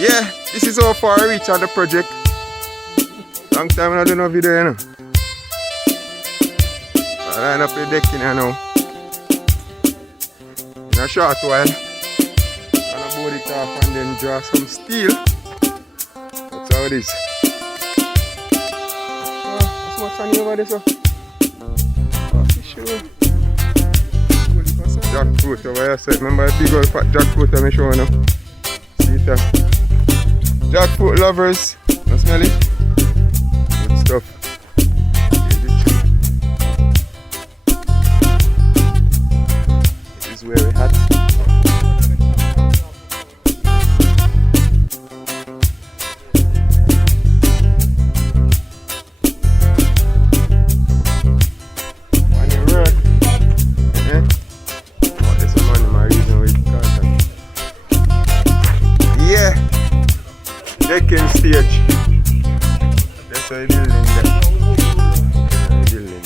Yeah, this is how far I reach on the project. Long time I don't know video, you know. I line up the deck in here now. In a short while. And I board it off and then draw some steel. That's how it is. Oh, so much funny over there, so. Oh, sure. Jackfruit over here, so remember the big old fat jackfruit I'm showing you. See it there. Jackfruit lovers, you smell it? Good stuff. This is where we had. Second stage. That's why building that. Building.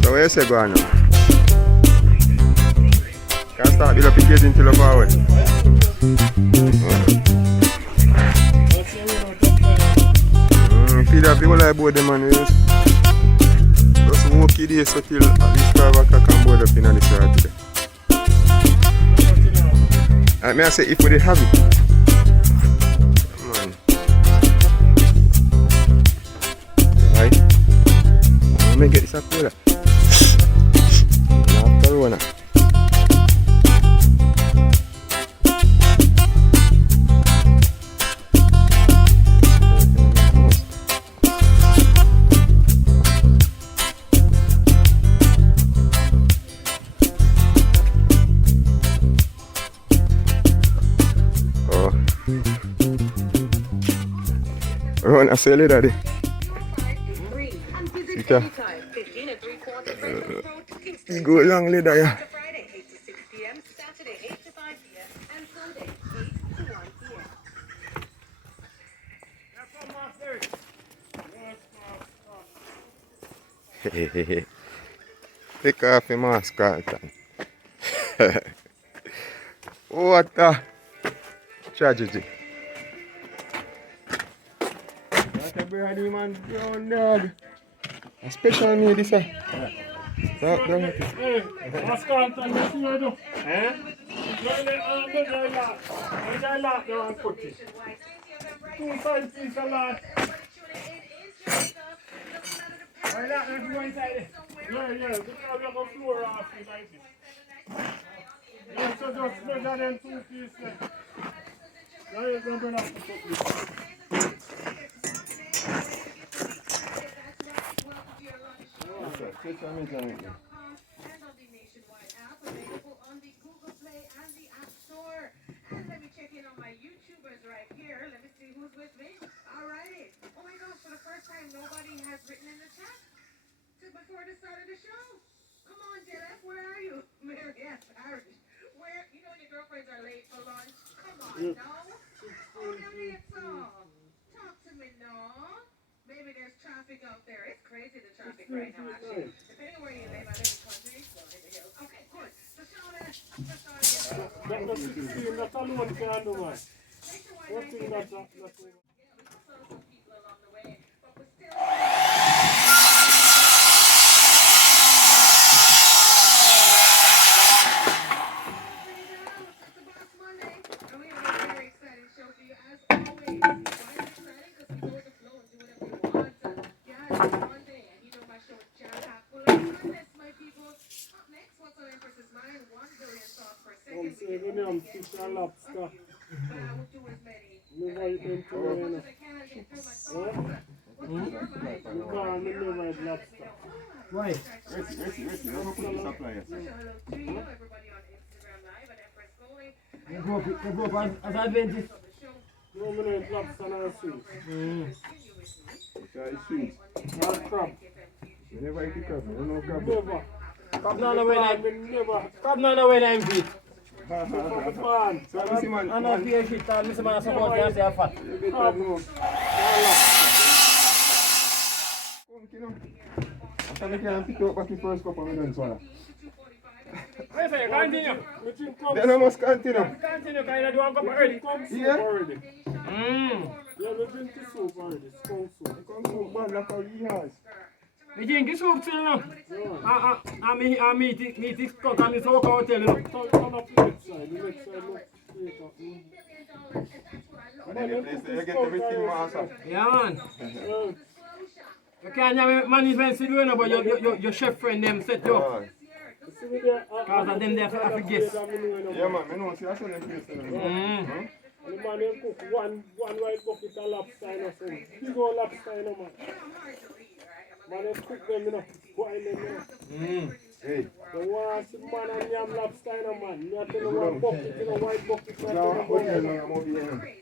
So where you say go now? Can start build up the gate until the forward. Feed up the whole board them and just walk it there so till at least 5 o'clock and board up in this yard today. May I say if we did have it? Come on. Right. Let me get this up here. After one. Run a sell it, daddy. You go long leader, yeah. Take off your mask, Carlton. What a tragedy. Brady man, brown dog. A special meal this way. Stop down with it. Hey, what's going on? What you do? Eh? I like the one put it. 2 sides piece of lot. I like everyone inside it. Yeah, because we have a floor off like this. Yeah, so just measure them 2 pieces. Now you're going to bring up the foot. Take some measurement. And on the nationwide app available on the Google Play and the App Store. And let me check in on my YouTubers right here. Let me see who's with me. Alrighty. Oh my gosh, for the first time nobody has written in the chat before the start of the show. Come on, Jeff, where are you? Mary Ann Parish. Where you know your girlfriends are late for lunch? Come on, no. Oh, no need so. Talk to me, no. Maybe there's traffic out there. It's crazy the traffic right now, actually. Depending on where you live, I live in the country, so in the hills. Okay, good. So show that. That's 16, that's all one can do, man. One thing that's some people along the way, but we're still... fish and lobster. Never eat them too, you know. Never eat lobster. Why? Rest. Don't put the suppliers. They go up as Adventist. No, I don't eat lobster nor sweet. It's sweet. Nor crab. You never eat the crab. You know crab. Never. Crab not away like Never. crab not away like feet. So I see man. I know fear shit. I miss man support you say fat. You better know. After I can pick up back the first cup and we done swallow. I say, continue. We drink cum Then I must continue. Continue, kind of do one cup already. soup Yeah. already. Mmm. Yeah, we drink the soup already. Skunk soup. Come so bad like how he has. We drink this soup still now. Yeah. And meat is cut and it's okay hotel, you know. Turn up the left side. The left side looks straight up. And then the place there you get everything master. Yeah, man. Yeah. You can't have management to do it, but your chef friend them set you up. Ah. See me there, Because of them they have to guess. Yeah man, I know see I saw them place there. Mm. And the man them cook one white bucket of lobster and something. Big old lobster, you know, man. Man, they cook them, you know. Boil them, you know. Mm. Hey, The one see man and yam lobster, you know, man. You have to know one bucket, you know, white bucket. You now have to what know you boil. know I'm over here.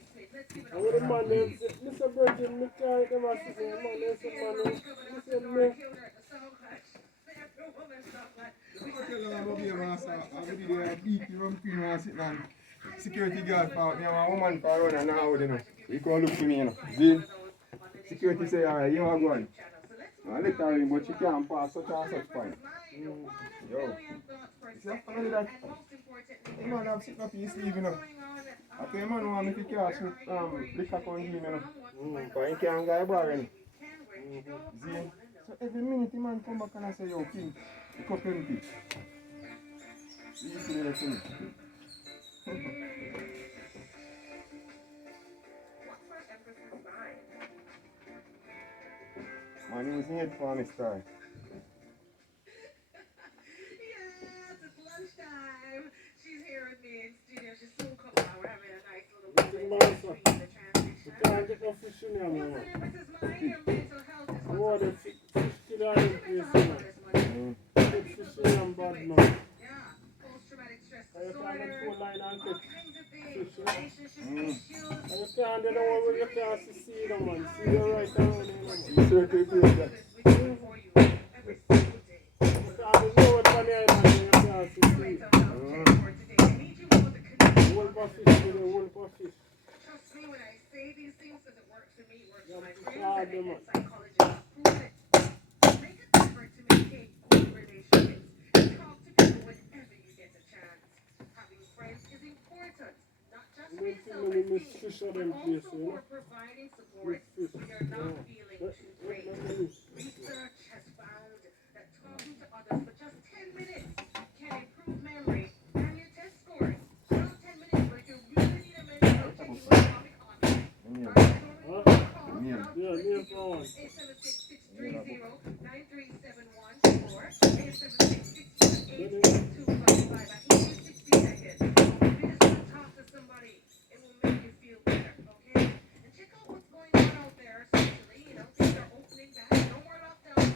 And when the man them say, Mr. Virgin, me carry them as he say, man, they say, man, he say, me. I tell them I'm over here master. I'm over there beat you from Queen and sit down. Security guard for me and my woman for around and now you know. He come look for me, you know. See? Security say, alright, you are going. I let her in, but she can't pass such and such point. Yo. See, after that, you man have sitting up in his sleeve, you know. I tell you, man, want me to cash with liquor con him, you know. But he can't go bar, you know. See? So every minute the man come back and I say, yo, King, the cup empty. See you today, King. Man, he was made for me, star. Yes, it's lunchtime. She's here with me in studio. She's so cool. We're having a nice little Master, the you transition. can't get no fish in here, man. What's the emphasis, mind? Your mental health is I what's want on the fish killer in place, man. this money. Get fish in here, bad, man. Yeah. Post-traumatic stress And you can't get disorder. full line and All catch kinds of things. fish, you know. Relationship issues. And you can't get no one you can't see them, man. See you right around here, man. See circle place there. We do it for you every single day. You can't know what on the island you can't see. Mental health check for today. I need you all to connect. One for fish, you know, one for fish. Trust me when I say these things because it works for me, it works Yeah, for my it's friends, hard, and man. psychologists prove it. Make an effort to maintain good relationships and talk to people whenever you get a chance. Having friends is important, not just for Make yourself too many miss fish on but them also place, you know. for providing support Miss fish. when you're not feeling too great. Research has found that talking to others for just 10 minutes can improve memory and your test scores. Not 10 minutes, but if you really need a mental health check, you want to call me on. Huh? Yeah. Yeah, name for one. 876-630-9371 or 876-618-8255. I give you 60 seconds. If you just want to talk to somebody, it will make you feel better, okay? And check out what's going on out there socially. You know, things are opening back. No more lockdowns.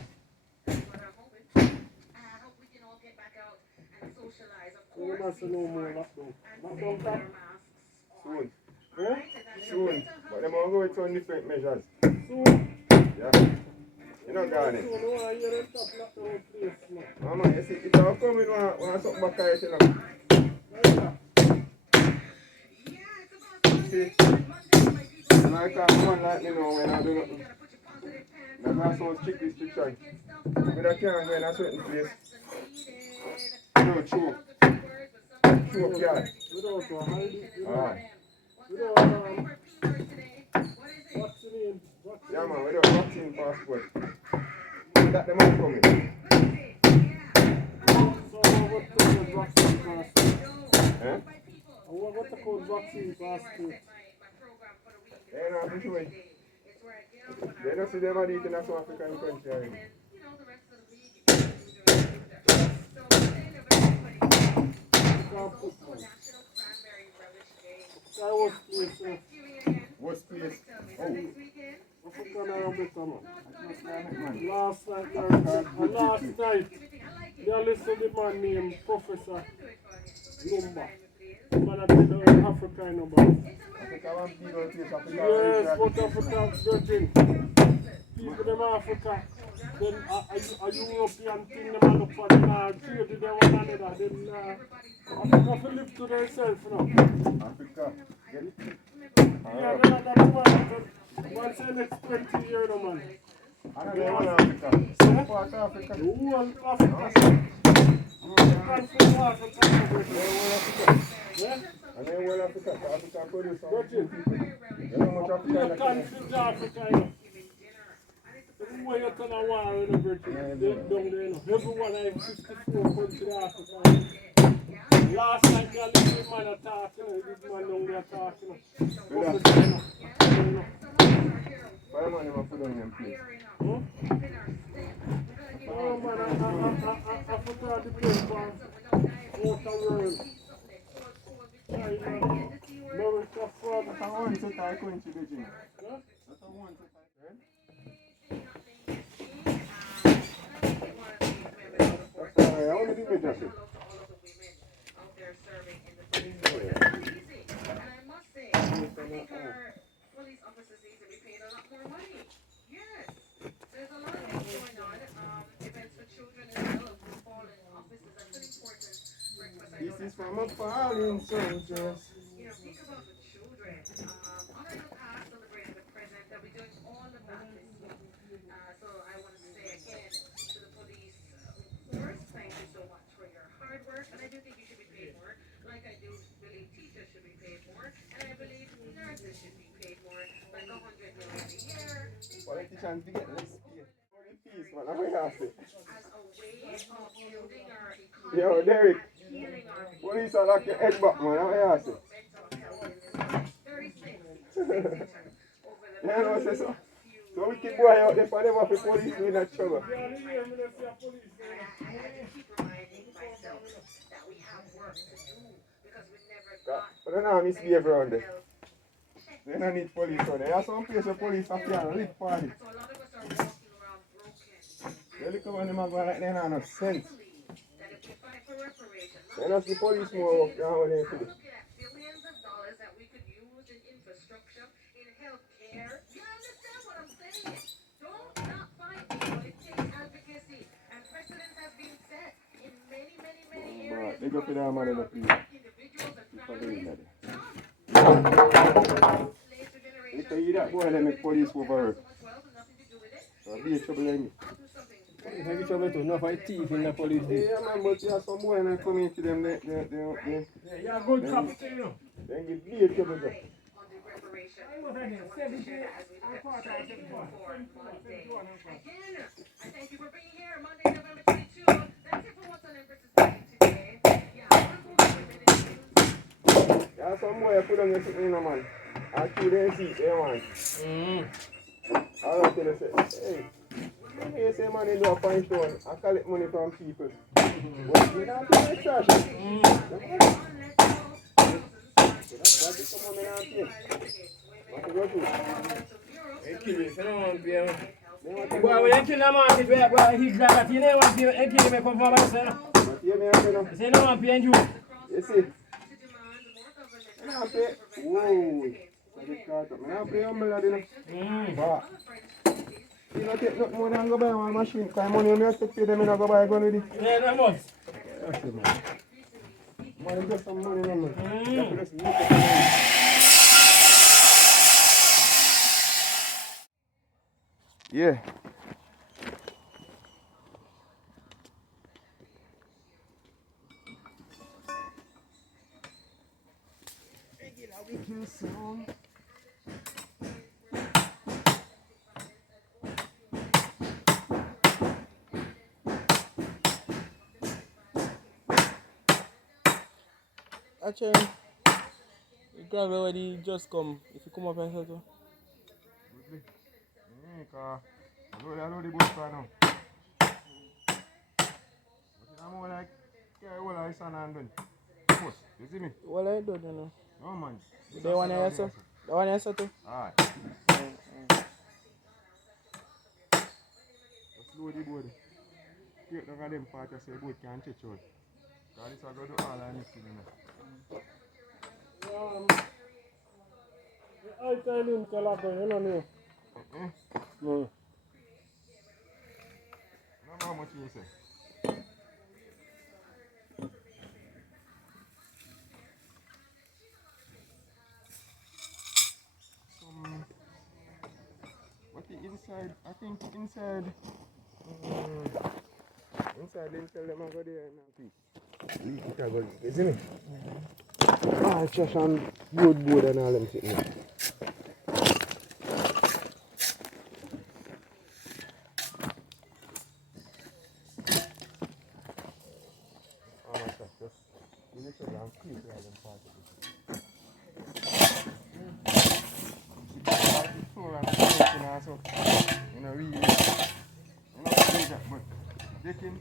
That's what I'm hoping. I hope we can all get back out and socialize. Of You course, must be know more smart lockdown. and Lockdown wear time? masks on. Soon. Huh? Soon. But them all go with some different measures. Soon. Yeah. You know, Garden. Soon, you want to hear them talk lockdown place, man. Mama, you see, if I come in, want something back here, you know. Right there. Yeah, it's about See, Monday, my people. when I can't come on like me now when I do nothing. You gotta put your positive pants That's why on. some strict restriction. Get stuff done. But I can't go in a certain place. Needed. No, true. Love the big words, but some True, yeah. Without a hiding, Alright. What's up? Favorite P word today? What is it? vaccine, Yeah, man, we don't have vaccine passport. That them out coming. Let's see. Yeah. So what to call vaccine passport? Eh? What to call vaccine passport? They don't have to do it. They don't see them are eating a South African country. already. I was place, Worst place. Oh, African American, man. man. Last night, they listened to the man named Professor Lumba. The man that did the African number. Africa one big old place. Africa Yes, one but Africa virgin. People in Africa, then a European thing, them and look for them, trade with them one another. Then Africa have to live to themselves, you know. Africa. Get it? Yeah, they're not that one. Once the next 20 years, no, man. I don't know Africa. Some part of Africa. The whole Africa. Transfer Africa over here. Yeah? And then World Africa, Africa produce some Got you. people. You know how much Africa Your like country Africa, you know. Everywhere you turn a war in the British, they down there, you know. Everyone in 54 countries Africa. Last night, you little man attack, you know. This man down there attack, you know. Up the day, you know. Why man never put on them place? Huh? Oh man, Africa depends on outer world. Yeah, you know. America from. That's a one set I couldn't see the gym. Huh? That's a one set I heard. That's alright, I want to do better. Police officers need to be paid a lot more money. Yes. There's a lot of things going on. Events for children as well, fallen officers. That's an important breakfast. This is from a fallen soldiers. Think about the children. Honoring the past, celebrating the present, that we're doing all of that this month. So I want to say again to the police, first, thank you so much for your hard work, and I do think you should be paid more. Like I do believe teachers should be paid more, and I believe nurses should be paid more, like $100 million a year. Politicians to get less pay. Only peace, man. I'm happy. As a way of building our economy, Yo, Derek. healing our people. Police are like your head back, man. I'm happy. Mental health in this life. 36 over the Yeah, no, say so. So wicked boy out there for never for police in that trouble. Yeah, you hear me, they say police. I keep reminding myself that we have work to do because we never got But I know misbehave around there. They don't need police around there. There's some place where police have to live party. so a lot of us are walking around broken. They look over them and go like they don't have no sense. That if we fight for reparations, They don't see police more work than what they I'm do. looking at billions of dollars that we could use in infrastructure, in healthcare. You understand what I'm saying? Don't not fight people. It takes advocacy, and precedence has been set in many areas. They go for that man in the field. Individuals and People doing families. that. They tell you that boy, they make police over. So be a trouble in me. Police have trouble too. Enough of thief in the police. Yeah, man, but you have some boy and I come into them, they Yeah, you're a good cop, you know. give me a trouble. There. I was again, 70 and 40, I said, Again, I thank you for being here. Monday, November 22. That's it for what's on Empress's Day today. Yeah, I want to go to women in news. Yeah, some boy put on your sitting in a man. I keep them seat, yeah, man. I'll tell you, say, hey, you say man, they do a fine stone. I collect money from people. What you not pay the trash? That's the money not pay. What you go to? They kill you if you don't want to pay. Boy, when you kill a man, he's glad that you never want to pay. You kill him come from myself. But hear me and say no. You say you don't want to pay you. You see? I don't pay. Whoa. So this caught up. I don't pay humble, you know. But you don't take nothing more than go buy one machine. Because money you have to pay them, you don't go buy a gun with it. Yeah, that much. That's it, man. Money just some money, man. You have to just look at the money. Yeah. Actually, the grab already just come. If you come up and say so. I know the boat for now. But I'm more like, carry all of his son and done. Boss, you see me? What I do, you know? No, man. They want to answer? They want to answer too? Alright. Just load the board. Take down of them part so the boat can touch out. Because this is going to do all I need to do. I tell him, Calaco, you don't know. No. No, how much you say? What the inside? I think inside inside, then tell them I go there and leave it a go. You see me? Ah, trash and good board and all them sitting there. Ah, my trash, just give it a go and keep it all them part of it. Floor and painting and so, you know, really, you know, do that, but they can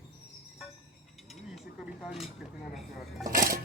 release a bit of leaf getting on that.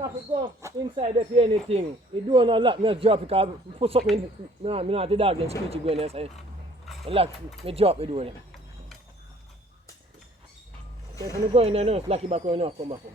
Have to go inside if you anything. You don't know lock me drop because put something me not the dog then speech go in there say. Lock me drop me doing it. So if you go in there now, lock it back on now, come back out.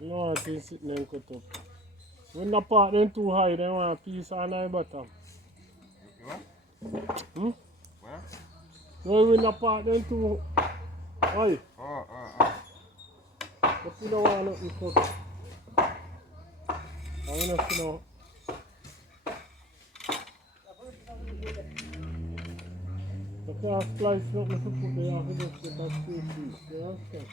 No, it's sitting and cut up. When the part them too high, they want a piece on the bottom. What? Hmm? What? So when the part them too high. Oh. But you don't want nothing cooked. I want us to know. The can't splice nothing to put there, you just get that 2 piece. You understand?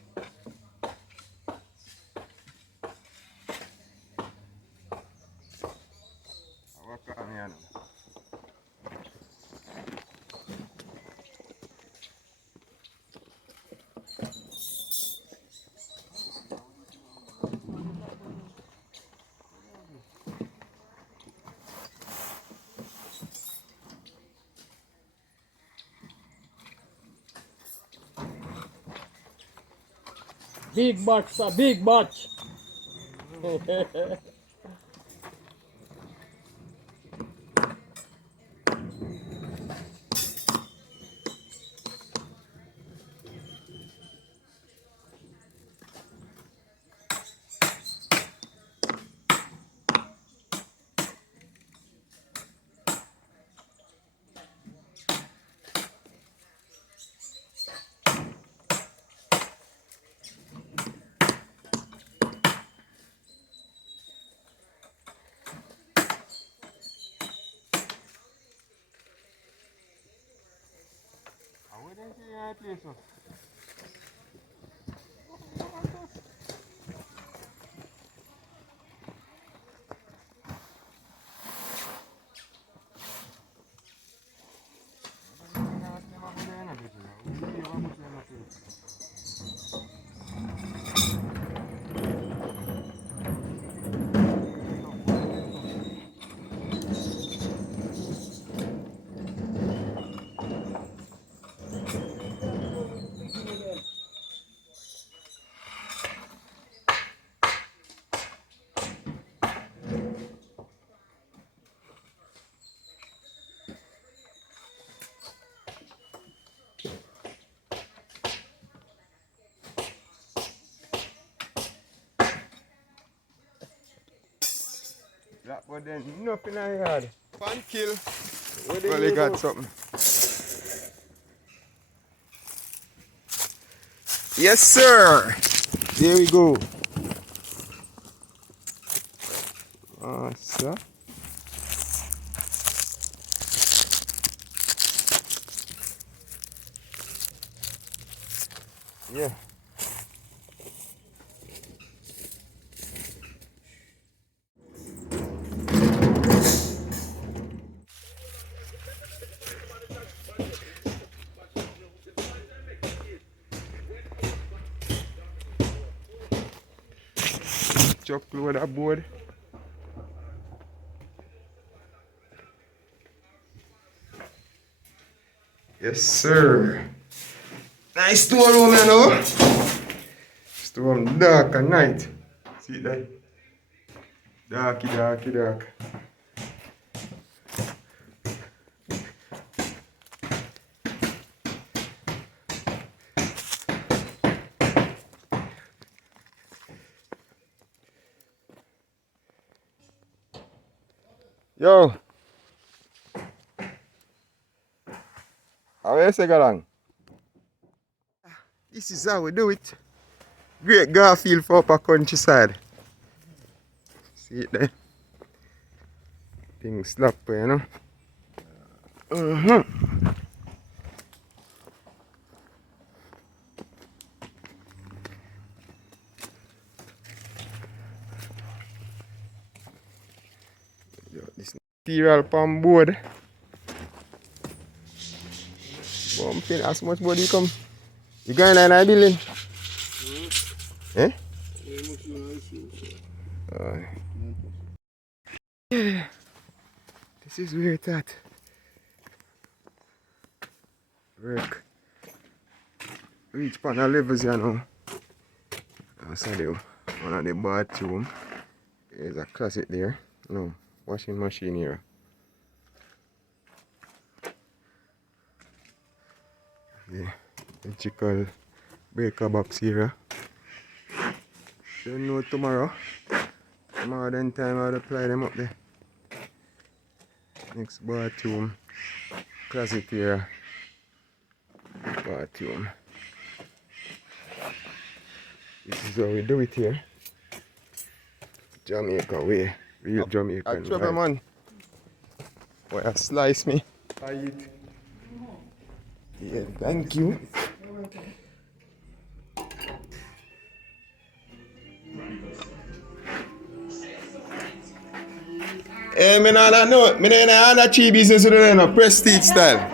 Work on here now. Big batch, sir, big batch. Where did you place us? That but then nothing I had. Pan kill. Well, they got something. Yes, sir. There we go. Sir. Yeah. Chuck load of board. Yes, sir. Nice storeroom, you know. Storeroom dark at night. See that? Darky, darky, dark. Yo. How you say along? This is how we do it. Great Garfield for upper countryside. See it there? Thing slap, you know. Yo, this material palm board. Bumping as much body come. You going in that building? Eh? Yeah. This is where it's at. Work. Reach panel levels here now. Outside there, one of the bathroom. There's a closet there. No, washing machine here. The electrical breaker box here. Don't know tomorrow. Tomorrow then time I'll apply them up there. Next bathroom. Closet here. Bathroom. This is how we do it here. Jamaica way. Real Jamaican. Trouble, man. Boy, slice me. I eat. Yeah, thank you. Hey, me nah know. Me nah know tea business with no prestige style.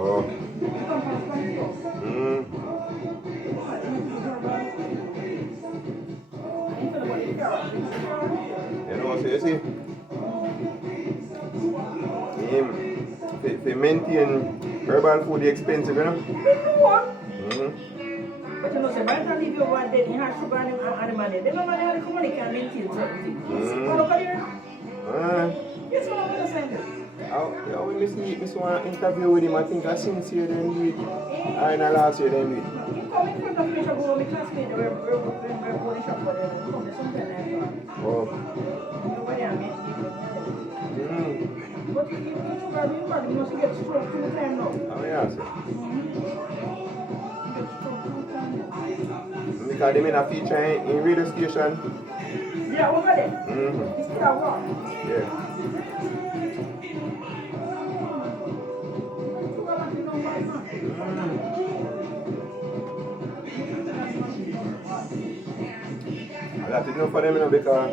Oh. You know what you see? They maintain herbal food expensive, you know? But you know, say, by the time you go one day, you have sugar and money. They don't have the money can maintain certain things. Look at here. Yes, what I'm going to say. Yeah, we miss one interview with him. I think I since year then do it. I in the last year then do it. You come in front of me, go with my classmate, we're going to shop for them. Come to something like that. Oh. Nobody I mean. But if you sugar, you must get stroke 2 times now. Oh, yeah, sir. Because they made a feature in radio station. Yeah, over there. It's still a walk. Yeah. I have to do for them, you know, because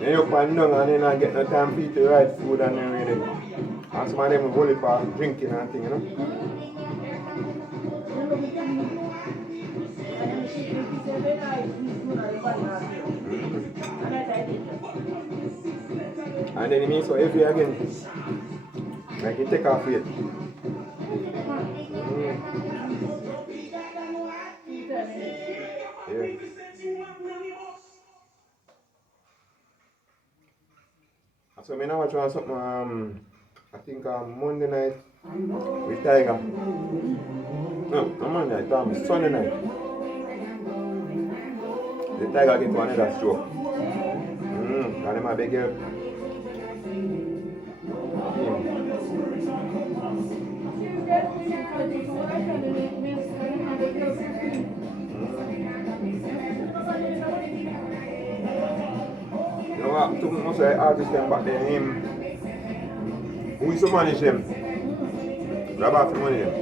they up and down and they not get no time to eat the right food and then really. And some of them will only for drinking and thing, you know. And then it means so heavy again. Like you take off weight. Yeah. So I now watch something I think Monday night with Tiger. No, not Monday night, Sunday night. The Tiger get another stroke. And them a beg help. You know what, to most of the artists them back there, him, who is to manage them? Grab out the money them.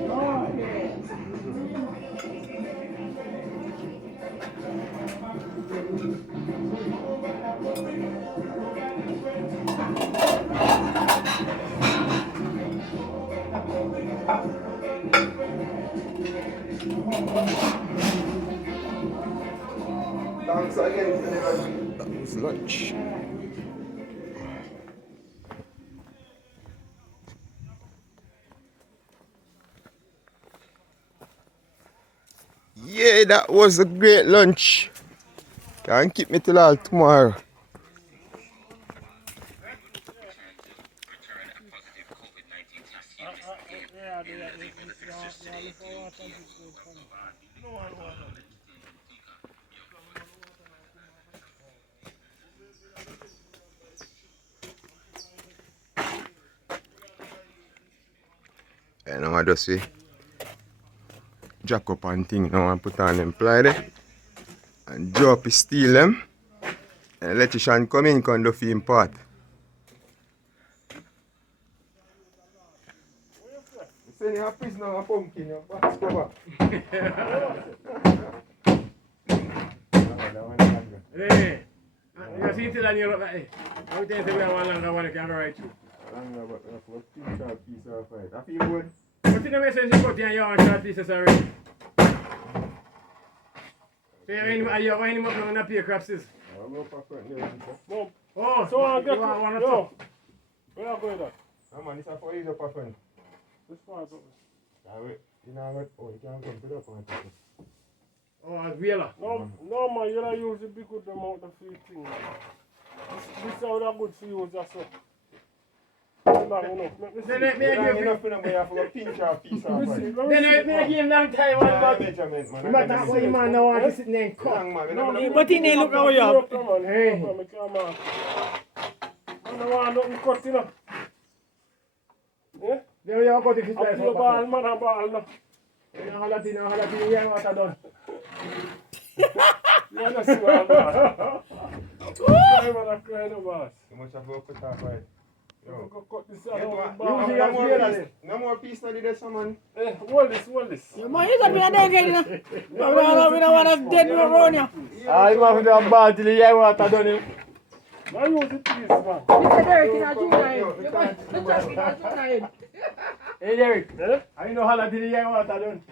Thanks again for the lunch. That was lunch. Yeah, that was a great lunch. Can't keep me till all tomorrow. And now I just see jack up and thing now and put on them ply there and drop it, steal them electrician come in, come do film part. You say you have prisoner a pumpkin, you box cover. Hey, you see till and you look like, how do you say we have one longer one you can write you? Longer, but that's what pinch piece of fight. I feel good. But in the way since you cut in your own short pieces already. So you have any more on the peer crops is? I'll go for front there, sir. Oh, So I get you want one or yo. two? Where are you going at? No man, this is for you up a front. This part. You know what? Oh, you can't come to the front. Oh, a wheeler. No man, you don't use the big good amount of feed thing. This is how that good for you, that's all. Then it may give Enough for them, but you have to pinch a piece of fight. then it may give long time one, but Measurement, man. you might talk about your man now want to sit there and cut. But he ain't look how you have. Come on, hey. Come on. I don't want nothing cut, you know. Yeah? Then you have got it Up to your ball, man, a ball, no. You know how that thing, you have what I done. You understand what I'm saying? Cry no boss. Too much of a cut off right. Yo. Go cut this Get out. one- Ball. No more piece of this, man. Eh, hold this. Your man, you got me a dead again, you know. We don't want us dead around you. I'm having a ball till you have what I done. Now use it, please, man. You said Derek in a junior. You got the chest in a junior. Hey Derek, Eh? I know how that till you have what I done.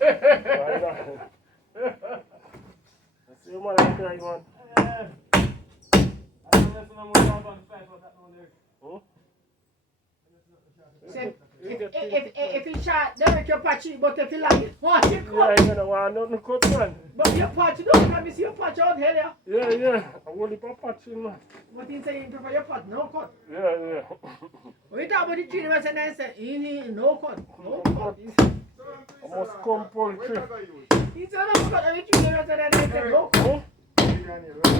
Right now. Let's see what I'm crying, man. If he shot Derek, you're patchy, but if he like, what you Yeah, cut? you don't want nothing cut, man. But you're patchy, don't let me see your patch out here. Yeah. I want the patching, man. What he saying, prefer your patch, no cut. Yeah. When you talk about the tree, I said, no cut, no cut. I must come poultry. He said, no cut, and the tree, I said, no cut. Huh?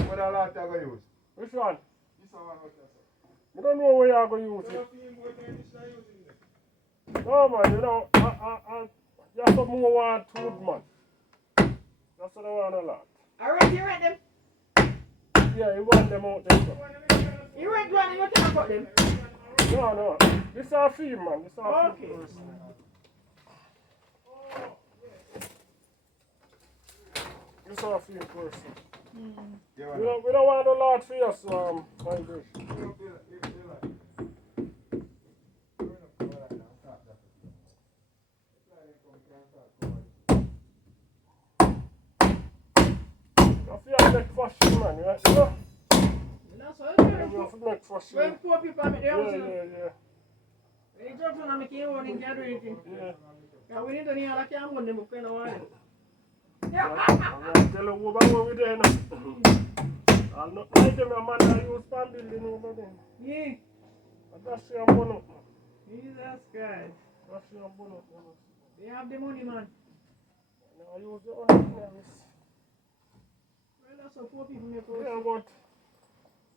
What a lot I use. Which one? This one, what you I don't know where you're going to use it. No, man, you know, you have to move on to wood, man. That's what I want a lot. Alright, you rent them. Yeah, you want them out there, so. You rent one and you can't cut them. No. This is our field, man. This is our Okay. field person. This is our field person. We don't want a lot for us, migration. You have to make fashion, man. You know? That's what You have to make fashion. when poor people make their house, Yeah. they just want to make your own and can't do anything. Yeah. Yeah, we need to know that can't go them up in the water. I'm going to tell you what we're doing now. I'll not like them, a man that use pan building over there. Yeah, That's your bonnet. Jesus Christ. That's your bonnet. They have the money, man. I use the other things. Well, that's what poor people make house. Yeah, but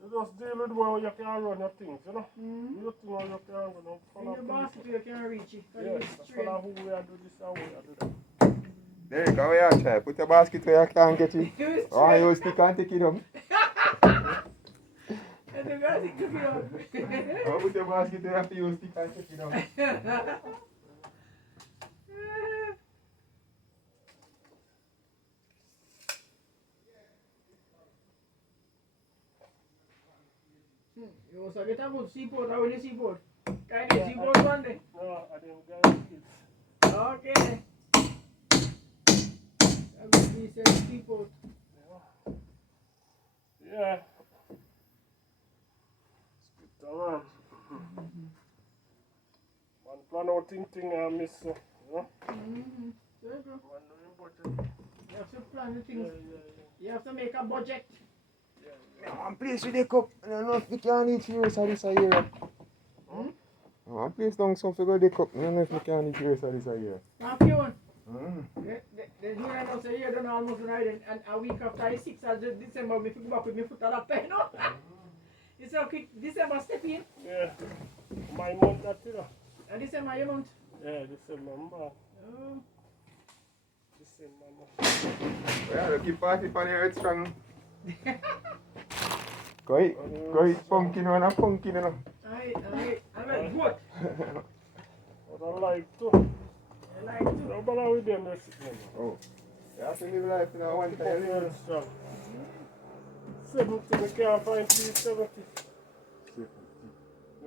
you just deal with where you can run your things, you know? You think how you can run them. In your basket, you can't reach it. Yeah, It's that's straight. who we are do this and we are do that. Derek, how you try? Put your basket where you can't get it. It's Oh, straight. you stick and take it up. And the guy think to be up. Oh, put your basket where you have to use stick and take it up. You also get a good seaport. How will you seaport? Kind of seaport one day. No, I didn't get it. Okay. That would be said seaport. Yeah. It's good, man. Man, plan out thing I miss, you know? There you go. Man, doing budget. You have to plan the Yeah, things. You have to make a budget. One place with the cup. I don't know if we can eat the rest of this a year. One place down some figure the cup. I don't know if we can eat the rest of this a year. Now, few one. The here I say you don't know almost an and a week after 6 of December, me go back with me foot on that pen, no? It's a quick December step in. Yeah. My month that, you know? And December your month. Yeah, December, man. Oh. December, man. Yeah, keep party on your head strong. Go eat pumpkin one and pumpkin, you know. I like goat. But I like to. I like to. No bother with them, that's it. Oh. You have to live life in a one time. You know. Strong. 70, we can't find 370.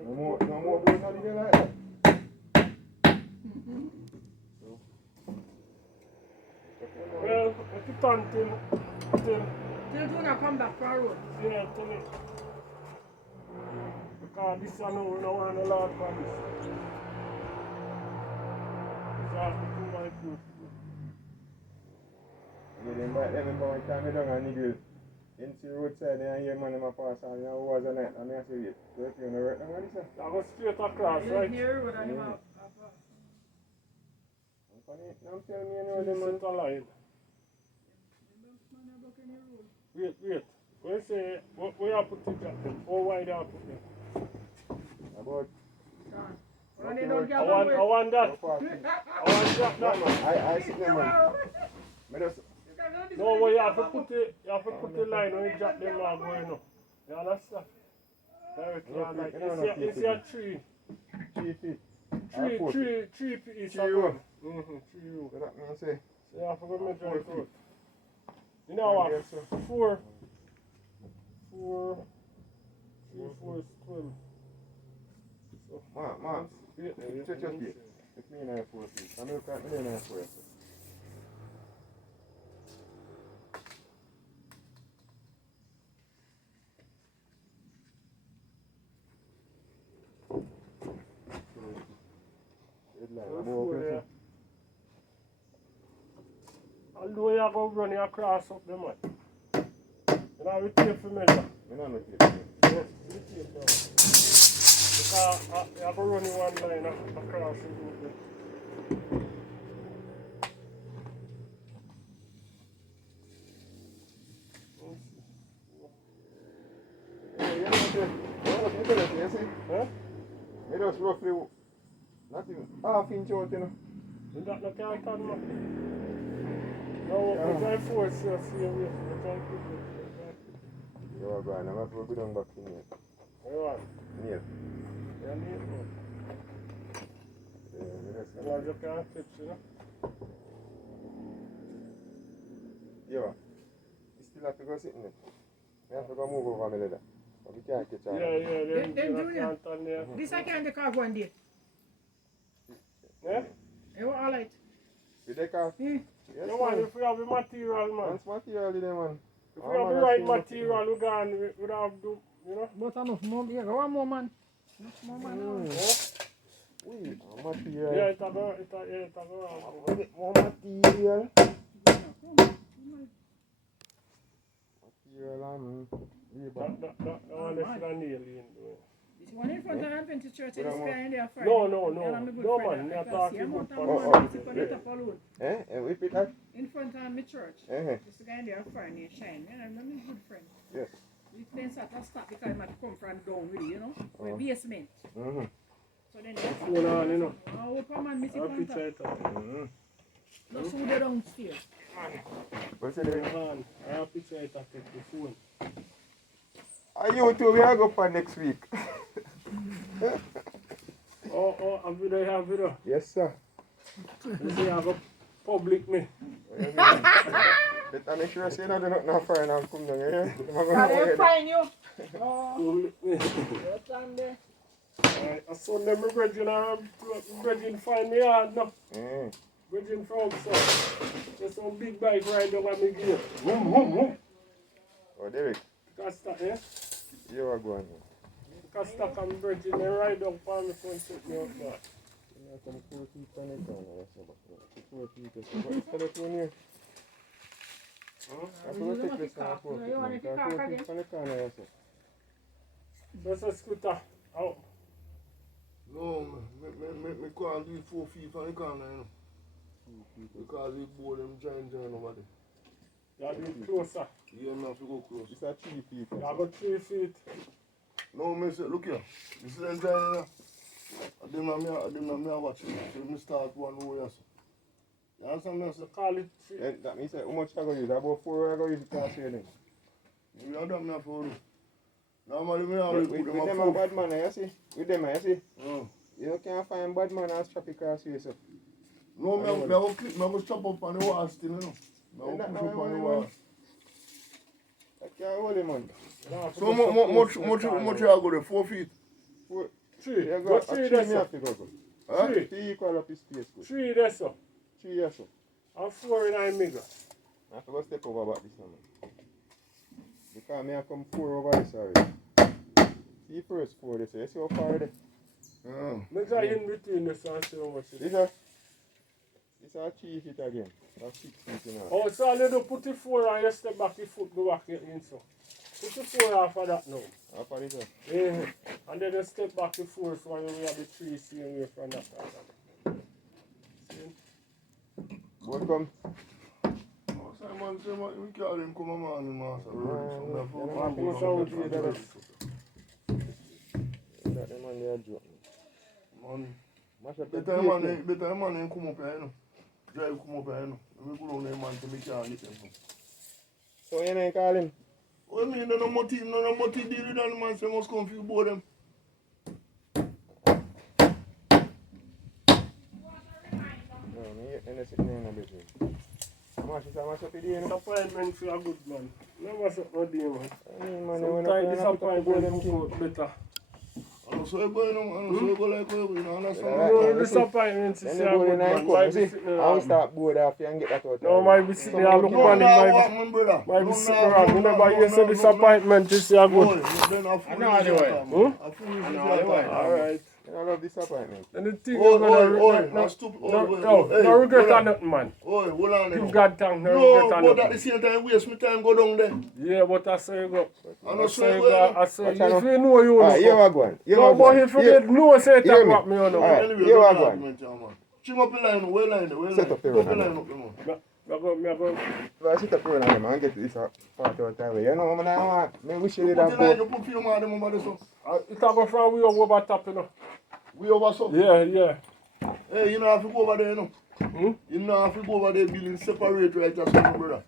No more boys not living like that. Well, if it on till Till Juna come back for a road. yeah, till it. Because this one we don't want a lot for this. This has to do my food. Yeah, them back them one time I done a nigga in the roadside there and hear man them a pass on, you know, who was a night and I say, wait, so if you know right now, what is that? I go straight across, You right? near road and him Mm. have I'm telling you, you know, them man. Set a line. Wait. When you say, where you put it at them? How wide you put them? About when they don't get I want that. how far? I want that man. I sit there, man. Me just, No, but you have to put the line when you drop them log going up. You understand? Directly on like, it's your 3 3 feet. feet is a row. good. 3 row. So that means say, So you have to go measure it 4 feet. out. You know what? Yes, sir. 4, 3, 4 is 12. So, Man, wait, check your feet. It's me and I 4 feet. I know that me and I 4 feet. Although you go run your cross up the mud. You know, we take for measure. I don't know if it's Yes, we take now. Because you have to run in one line across the road. Huh? It was roughly not even half inch out, you know. You don't look at that, no? No, we try force you, see you. We try to keep it. You are going, I'm going to go down back in here. You are? Near. You need one. Yeah, You can't catch, you know? yeah. You still have to go sitting there. You have to go move over my leather. But we can't catch all. Yeah, Then you Junior. can't turn there. This I can take off one day. Yeah? You want all right? You take off? Hmm. Yes, No man, man. if we have the material, man. Once material there, man. If we have the right material, we would have to, you know? But enough more. Yeah, one more man. Much more man. Oui, material. Yeah, it's a go. A bit more material. Material and That one they should have nailed in. This one in front of Adventist Church is What kind of far. No, man, you're talking about about If it that? in front of my church. Eh? This guy there far near Shine. And I'm a good friend. Yes. We then start to stop because I might come from down with you know? Oh. Basement. Mm-hmm. So then they Phone on, you know. oh, come on, Missy I'll Panta. picture it up. Mm-hmm. Just who they downstairs. What's it? Man, I'll picture it up with the phone. You two, we are go for next week. Have video. Yes, sir. You see, I go public me. Better make sure you say no, do not know fire and come down here. They'll find you. Oh, Public me. you're down there. Alright, I saw them brethren find me hard now. Mm. Brethren from outside. There's some big bike ride down at me gate. Oh, Derek, Casta, eh? you are going. Casta and brethren, they ride down for me to take me out back. Some 4 feet on the corner. 4 feet. What is telephone here? I forgot to take this now. 4 feet. 4 feet on the corner. That's a scooter. Out. No, me can't do 4 feet from the corner, you know. Because we board them giant over there. You have to be closer. You have to go close. It's a 3 feet. You have to go 3 feet. No, me say, look here. You see them giant there? I didn't watch it. So me start one way. You understand me? So call it 3. That means how much I go use? About 4 I go use to share them. You have done me for you. Normally, me With always put them them up a bad man, you see? With them, you see? Mm. You can't find bad man and strap it across you, so. No, me go clip, me go chop up on the wall still, you know. Me go Ain't that push now up on the you wall. want? That can't hold him, man. So much you go there? 4 feet? Three. You Go go, three a there, tree me sir. have to go. Huh? Three. Three equal up his space, good. Three there, sir. 3 years, so. And 4 in the middle. I have to go step over back this now, man. Because me I come 4 over this already. See first 4 this, you see how far it is? Yeah. Measure in between this and see how much it is. This are 3 feet again. That's 6 feet in all. Oh, so you do put the 4 and you step back the foot, go back in, so. Put the 4 off of that now. After this, Yeah. And then you step back the 4 so you have the 3 same way from that side. See? boy come. Simon, we carry him come a morning, master. That the man there joke. Money. Mash up the Better plate, man come up here, you know. Drive come up here, you know. We go down there, man, to make sure I get them. So you ain't call him? What I mean, no more team deal with that man, so must come for you both them. No, me ain't sitting in a between. Mash up the day, you know. Disappointment for a good man. Never say no day, man. I mean, man, Sometimes disappointment come out better. And so you go, you know, and so you go like you know, understand? Right, No, man, disappointment is Then a they go good in and man. come, Might you be see? sitting I will around. start board off and get that out. No, might be sitting there and look No, on him. man, brother. Might be sitting around. You never hear say disappointment is a Boy, good. then I fool know you the way. man. I fool you Alright. I love disappointment. And the thing Oi, you're gonna oi, no, stupid. no regret on nothing, man. Oi, hold on. Give God thanks, no No, regret on but at the nothing. same time, waste my time go down there. Yeah, but I say you go. I I know say you so go. I say Watch out if now. you know you Alright, here know. we go. No, but if you get no say Hear talk me. about me, you know. Alright, Anyway, here don't we go. argument, man. Ching up the line, where line, Set up the Ching up the run, line, come on. Me go. If I sit up here and man get this part of time, you know what I want? Me wish you did Put have the line, go. you put film on them over there, so. It a go from we over top, you know. We over so. Yeah. Hey, you know have to go over there, you know. You know have to go over there, building separate right just my brother.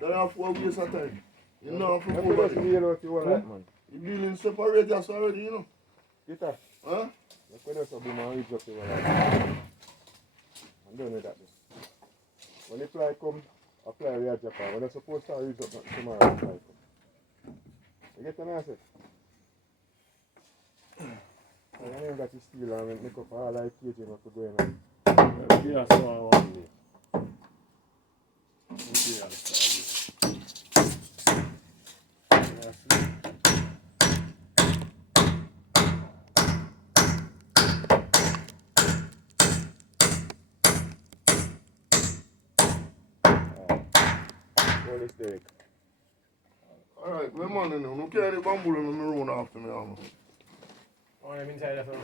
Don't have to waste of time. You know have to I go over feel there. you know what you want that man. You building separate just already, you know. Peter, Huh? I could also be my reach up to one. I'm done with that. When the fly come, apply real Japan. When I supposed to reach up tomorrow, the fly come. You get what I say? I ain't got to steal and make up all like cage and have to go in and Yeah, so I want to. Yeah, go mistake. Alright, my man, you know, no carry the bamboo and me run after me, you Oh, I'm inside of it.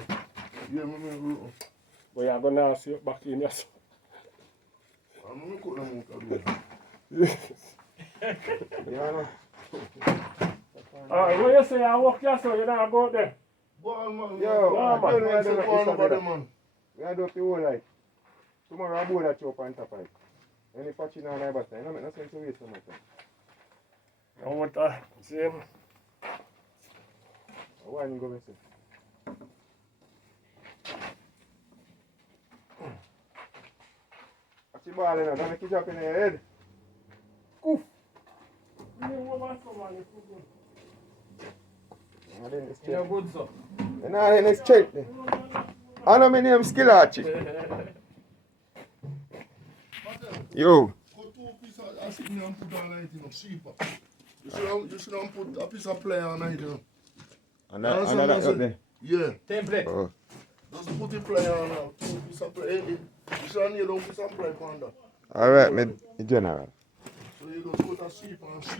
Yeah, me run. But you're going to see it back in, yes. I'm going to cut them out of there. Yeah, no. Alright, what you say? I walk here, so you don't go out there. Go on, man. Yo, man, I don't know Man, say how go on to over there, do that. man. We are doing the whole like. Tomorrow I board that chop on top of it. Any patching on that time, no make no sense to waste so much time. I want to see him. Why you go and say? Watch your ball, you know, don't make it drop in your head. You're good, sir. You know, then it's check. I know my name Skill Archie. Yo. Cut 2 pieces of sit me and put on light, you know, cheaper. You should have put a piece of play on night, you know. And that up there. Yeah. Template. Oh. Just put the play on now. 2 pieces of play. You should have need 1 piece of play on that. Alright, me general. So you just put a sheep on there.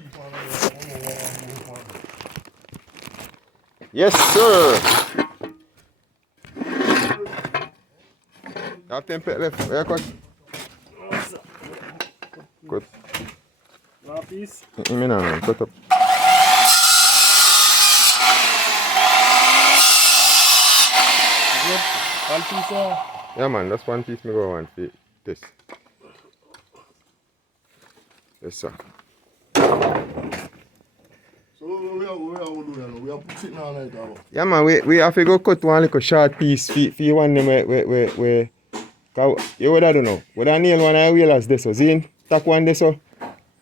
Yes, sir. Have template left. Where you cut? Cut. One piece. Give me now, man. Cut up. One piece. Yeah, man. That's 1 piece me go want for this. Yes, sir. So So we are do that now. We are sitting all night now. Yeah man, we have to go cut one little short piece for you one them we you would have done now. Would have nail one of the wheelers this so Zine, tack one this so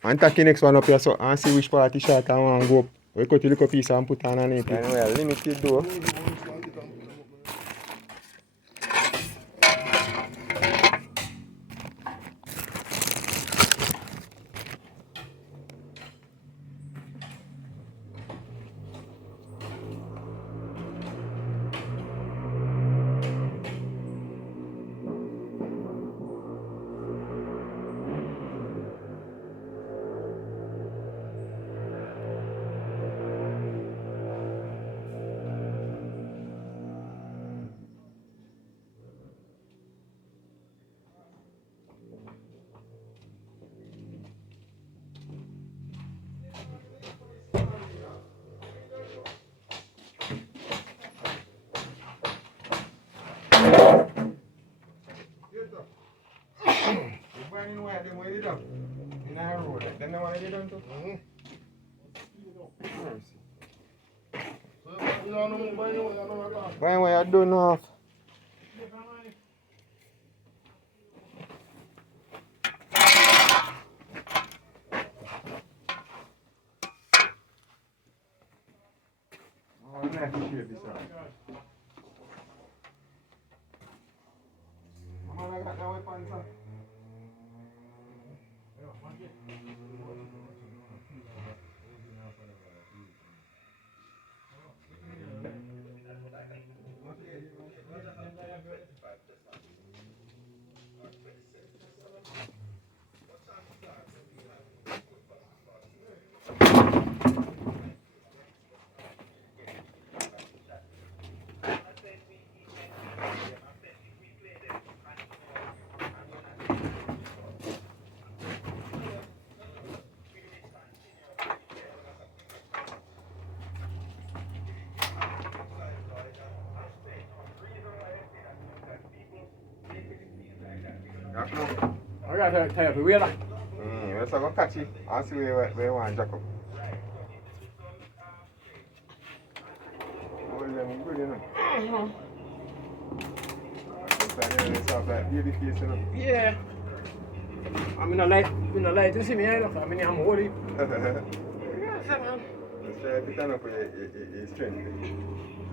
and tack the next one up here so and see which part is short and one go up. We cut the little piece and put on it. Anyway, limited though. Why I don't know. Oh, nice to hear this out. Mama, I got no weapons, sir. I got to tie up the wheeler. Let's go catch it. I'll see where you want Jacob. Well, I'm good, you know. Baby face, you know. Yeah. I'm in a light to see me, I mean, I'm holy. Yes, man. Let's try to turn up your strength.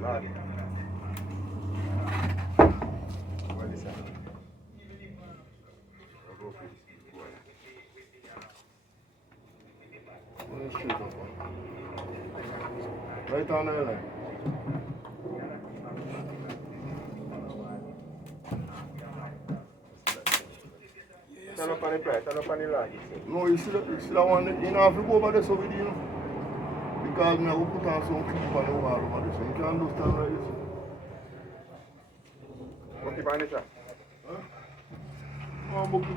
Lord. What is that? Right on the line. Turn up on the price, turn up on the lag. No, you see that one, you know, have to go over there so with you know. Because I will put on some clip on the wall over there, so you can understand like this. What keep on the track? Huh? Oh, book for me.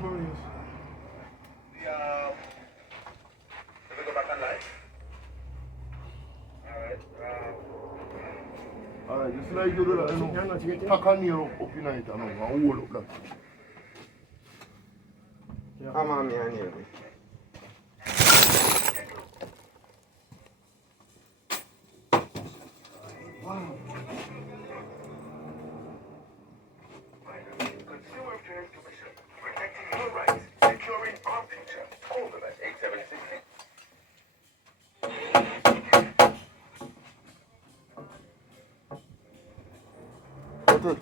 Can we go back on live? Alright, just like you do that, you know. Tack a nail up in it, you know, and hold up that. Come on, me and you. Wow. Consumer Affairs Commission, protecting your rights, securing our future. Call them at 876. That's it.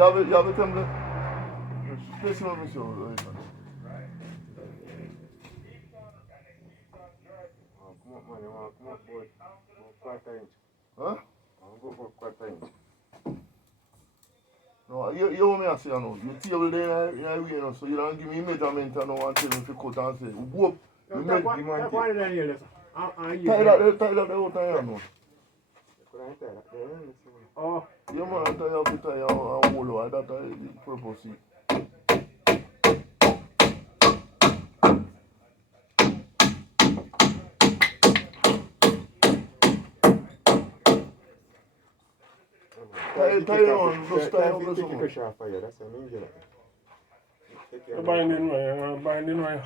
You have a template? Place on the show, right? Come up, man. Come up, boy. Quarter inch. Huh? Go for quarter inch. No, you want me to say, no. You table there in the way, no, so you don't give me measurement and no one tell me if you cut and say. Go up. You make Take one down here, listen. tie that the whole time, no. Oh. You man, tie up the tie and hold over. That's the purpose. Tie on, just tie on. Take the pressure off fire, that's what I mean. Take The care. binding wire, binding wire.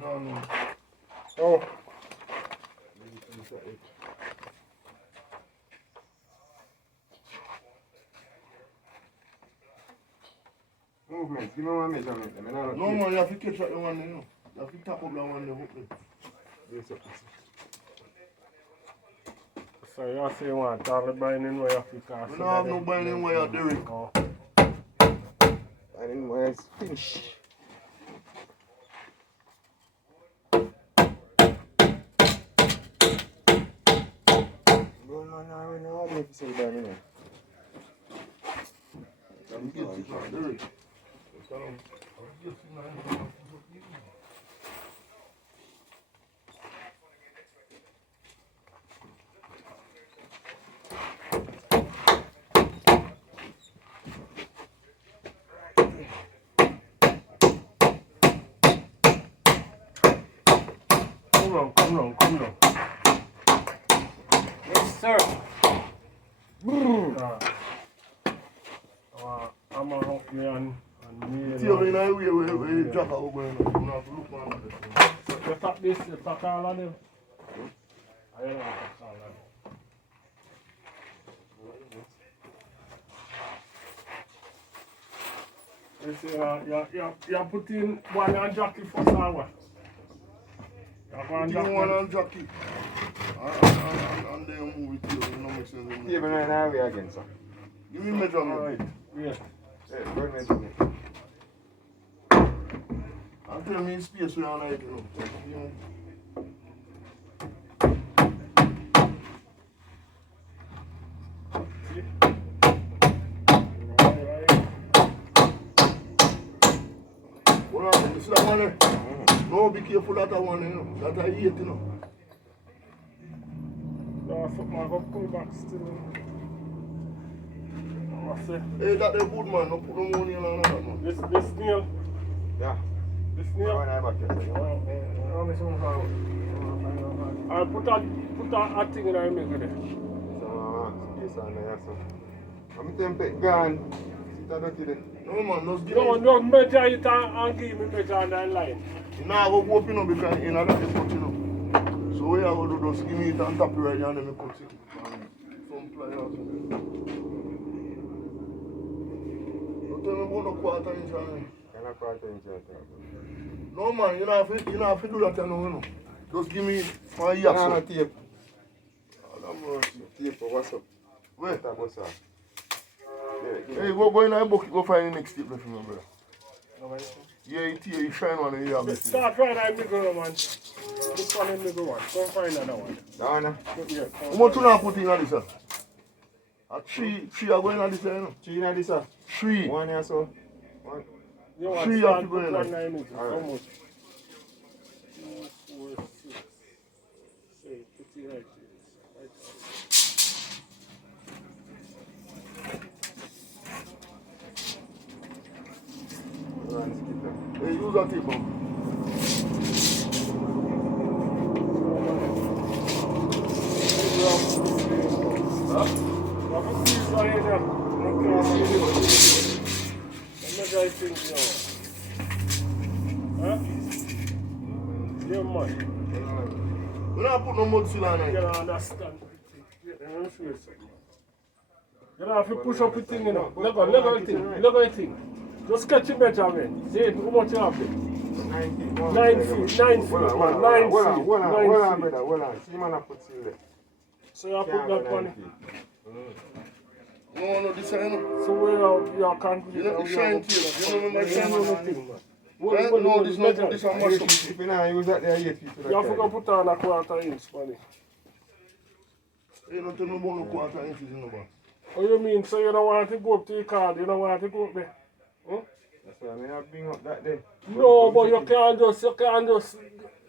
No. Oh, Movement, give me one measurement. No man, you have to catch up the one, you know. You have to tap up the one, the hook there. so you say you want all the binding wire because We don't have no binding wire, Derek. Oh. I didn't know it's finished. Go man, I don't know how to say that, you know. Derek. Come on. Yes, sir. I'm gonna help me and me. See how in a way where you drop out going on. You have to look on this. So you tap this, you tap all of them. I don't know tap all of them. You see, you put in one and jockey first or what? You want on jockey. And then move it here. You know, make sense. Yeah, but now we again, sir. Give me measurement. Alright, yeah. Yeah, go measurement. I'm telling me space where I like, you know. Hold on, you see that one there? No, be careful that one, you know. That I eat, you know. No, something I got pull back still. What's it? Hey, that the good man. No put no money on that, man. This nail. Yeah. This Go nail. on, I'm back here. I put a thing in the middle there. So, space on there, so. I'm tempted, gone. Sit down to the. No, man, just give No, me. no, measure it and give me measure on that line. You know, I go go up, you know, because in that is cut, you know. So, what I go do, just give me it and tap it right there and then I cut it. Some pliers. Don't tell me about no quarter inch on it. Can I quarter inch out there? No, man, you don't have to do that, you know. Just give me 5 years. No, no tape. Oh, mercy. Tape, what's up? Wait. That was up. Hey, go in that bucket, go find the next tip for me, brother. Yeah, it's here, you find one and you have it. Start right at the middle one. Look for the middle one. Don't find another one. No, no. Yeah, How much you not put in this, sir? A three are going at this, you know? 3 in this, sir. 3. 1 here, so. 1. you want Three to have start to go put in one there. line in. How Alright. much? 2, 4, 6. Say, put it right here. Right Hey, use that tip, man. Huh? What is this right here? Another thing now. Huh? Yeah, man. We don't put no mud seal on You it. don't understand. You don't have to push up the thing, you know. Look at the thing. Look at the thing. Just catch the measurement. See how much you have there. 9 feet. 9 feet, 9 feet, Hold on, man. 9 hold on, feet. hold on, 9 hold on, feet. brother, hold on. See, man, I put seal there. So you put Can't that go one. 9 feet. No, this is, you know. So where you can't You know, the shine tape. You know, my shine no on thing, man. No, this not, this is a must. If you not use that there 8 feet to the You have to go put on a quarter inch, man. You don't tell me about no quarter inches in the back. What you mean? So you don't want to go up to the card, you don't want to go up there? Huh? That's why I mean, I bring up that there. No, but you can't just,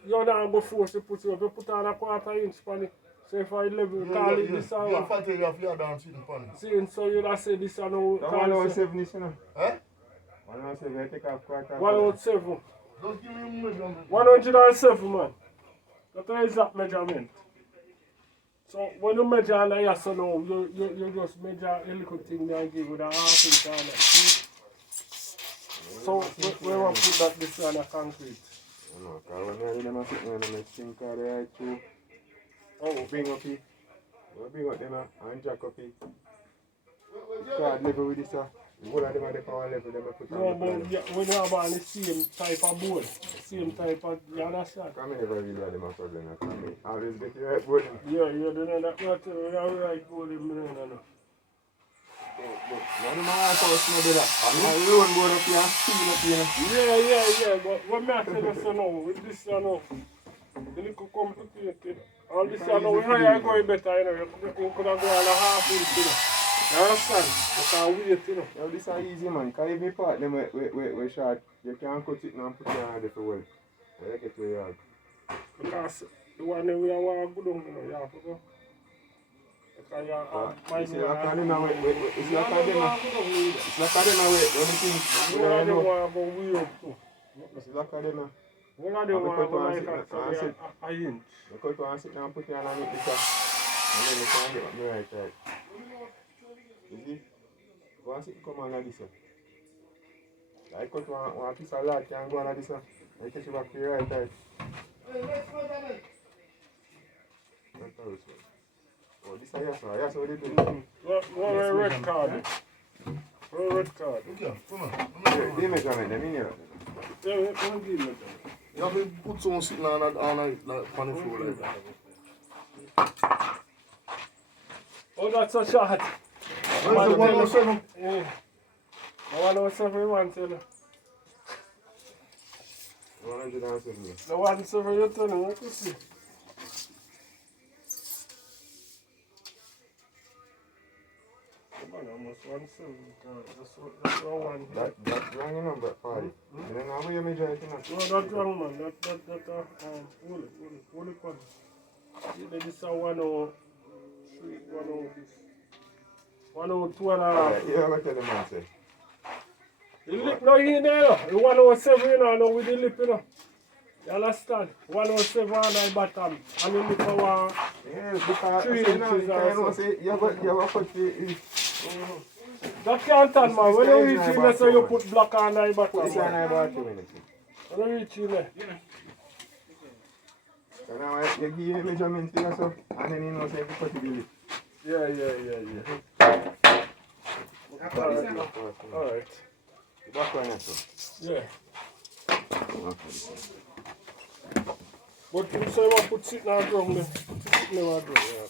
you're not going to force to put you up. You put on a quarter inch, man. So if I level, call it this or You're what? fat, you have to dance in the pan. See, so you don't say this and no, That call it 107 this, you know. Eh? 107, I take off quarter. 107. Just give me a measurement. 107, man. That's the exact measurement. So when you measure on the yes or no, you just measure a little thing there and give it a half inch on that. See? So where we put that this on the concrete? No, because when I them a sitting on the sink or the eye too. Oh, Bring up here. We bring up them and jack up here. Start level with this. One of them are the power level them put on no, the plan. but when you have on the same type of board, same type of, you understand? Come in never really had them a problem. I always get the right board. Yeah, then that not right board in there, no. None of my house no do that. I'm alone board up here and steel up here. Yeah, but what me I tell you so now, with this you know, the little complicated. All this you know, we hire going better, you know, you could have gone a half inch, you know. You understand? You can wait, you know. Now this is easy man, because if you part them we short, you can cut it now and put it on the wall. You get your yard. Because the one that we are going to go down, you know, you have to go. Because you have It's like academia way, it's like academia. It's like academia way, anything. You know, they want to go way up too. It's like academia. One of them want to go like that, a inch. You cut one sit down and put it on and make this up. And then you can get up the right side. You see? One sit come on like this. I cut one piece of lard can go on like this. I catch it back to your right side. That's how it's oh, this is yes, sir. Yes, what they do. What red card? What red card? Look here, come on. They measurement, them in here. Yeah, what give me You have to put someone sitting on that on the floor like that. Oh, that's a shot. Where's the 107? Yeah. The 107 you want to tell you. 107. The 107 you tell me, what you see? Come on, almost 107. That's one. That's wrong number, party. You don't know how you measure it, you know? No, that's wrong, man. Hold it, one. This is a 103, 103. 102 and a half. Alright, you ever tell the man, say? The lip no in there, the 107, you know, with the lip, you know. You understand? 107 on the bottom, and the lip of Yes, because 3 you know, inches or so. you have a put the That can't turn, man. When you reach in there, so you put black on the bottom. put this on Man. about 2 minutes. When you reach in there. So now you give your measurements to yourself, and then you know, say you put it in. Yeah. Alright. Back on yourself. Yeah. But you say you want to put sitting on the ground, then put it sitting on the ground. Yeah.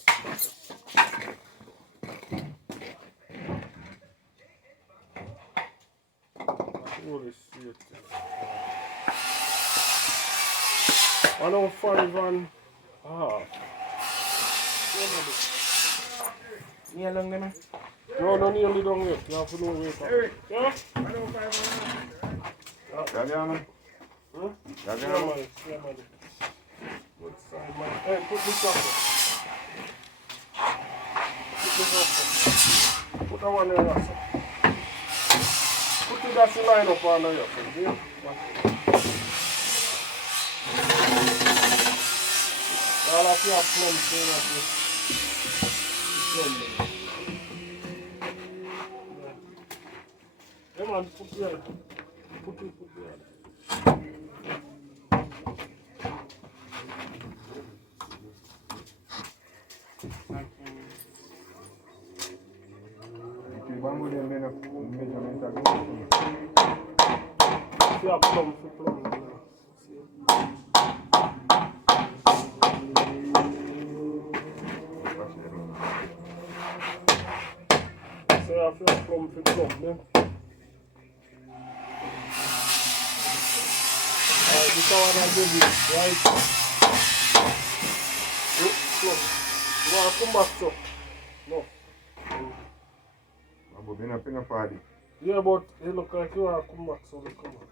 Holy shit. 105 and half. Near long there, man. No, nearly done yet. You have to know wait. Yeah? Grab your man. Huh? Grab Yeah, your man. man. Yeah, man. Good side, man. Hey, put this up there. Put this up there. Put that one there, also. Put the gas line up on there, yeah? All of you have plums there, like this. Yeah, man, put the other. Put the other. If you bamboo them, then measurement are good. You have plum for plum. So you have to plum for plum, then. This is what I do, right? Plum. You want to come back, so? No. Bamboo been up in a party. Yeah, but it look like you want to come back, so we come back.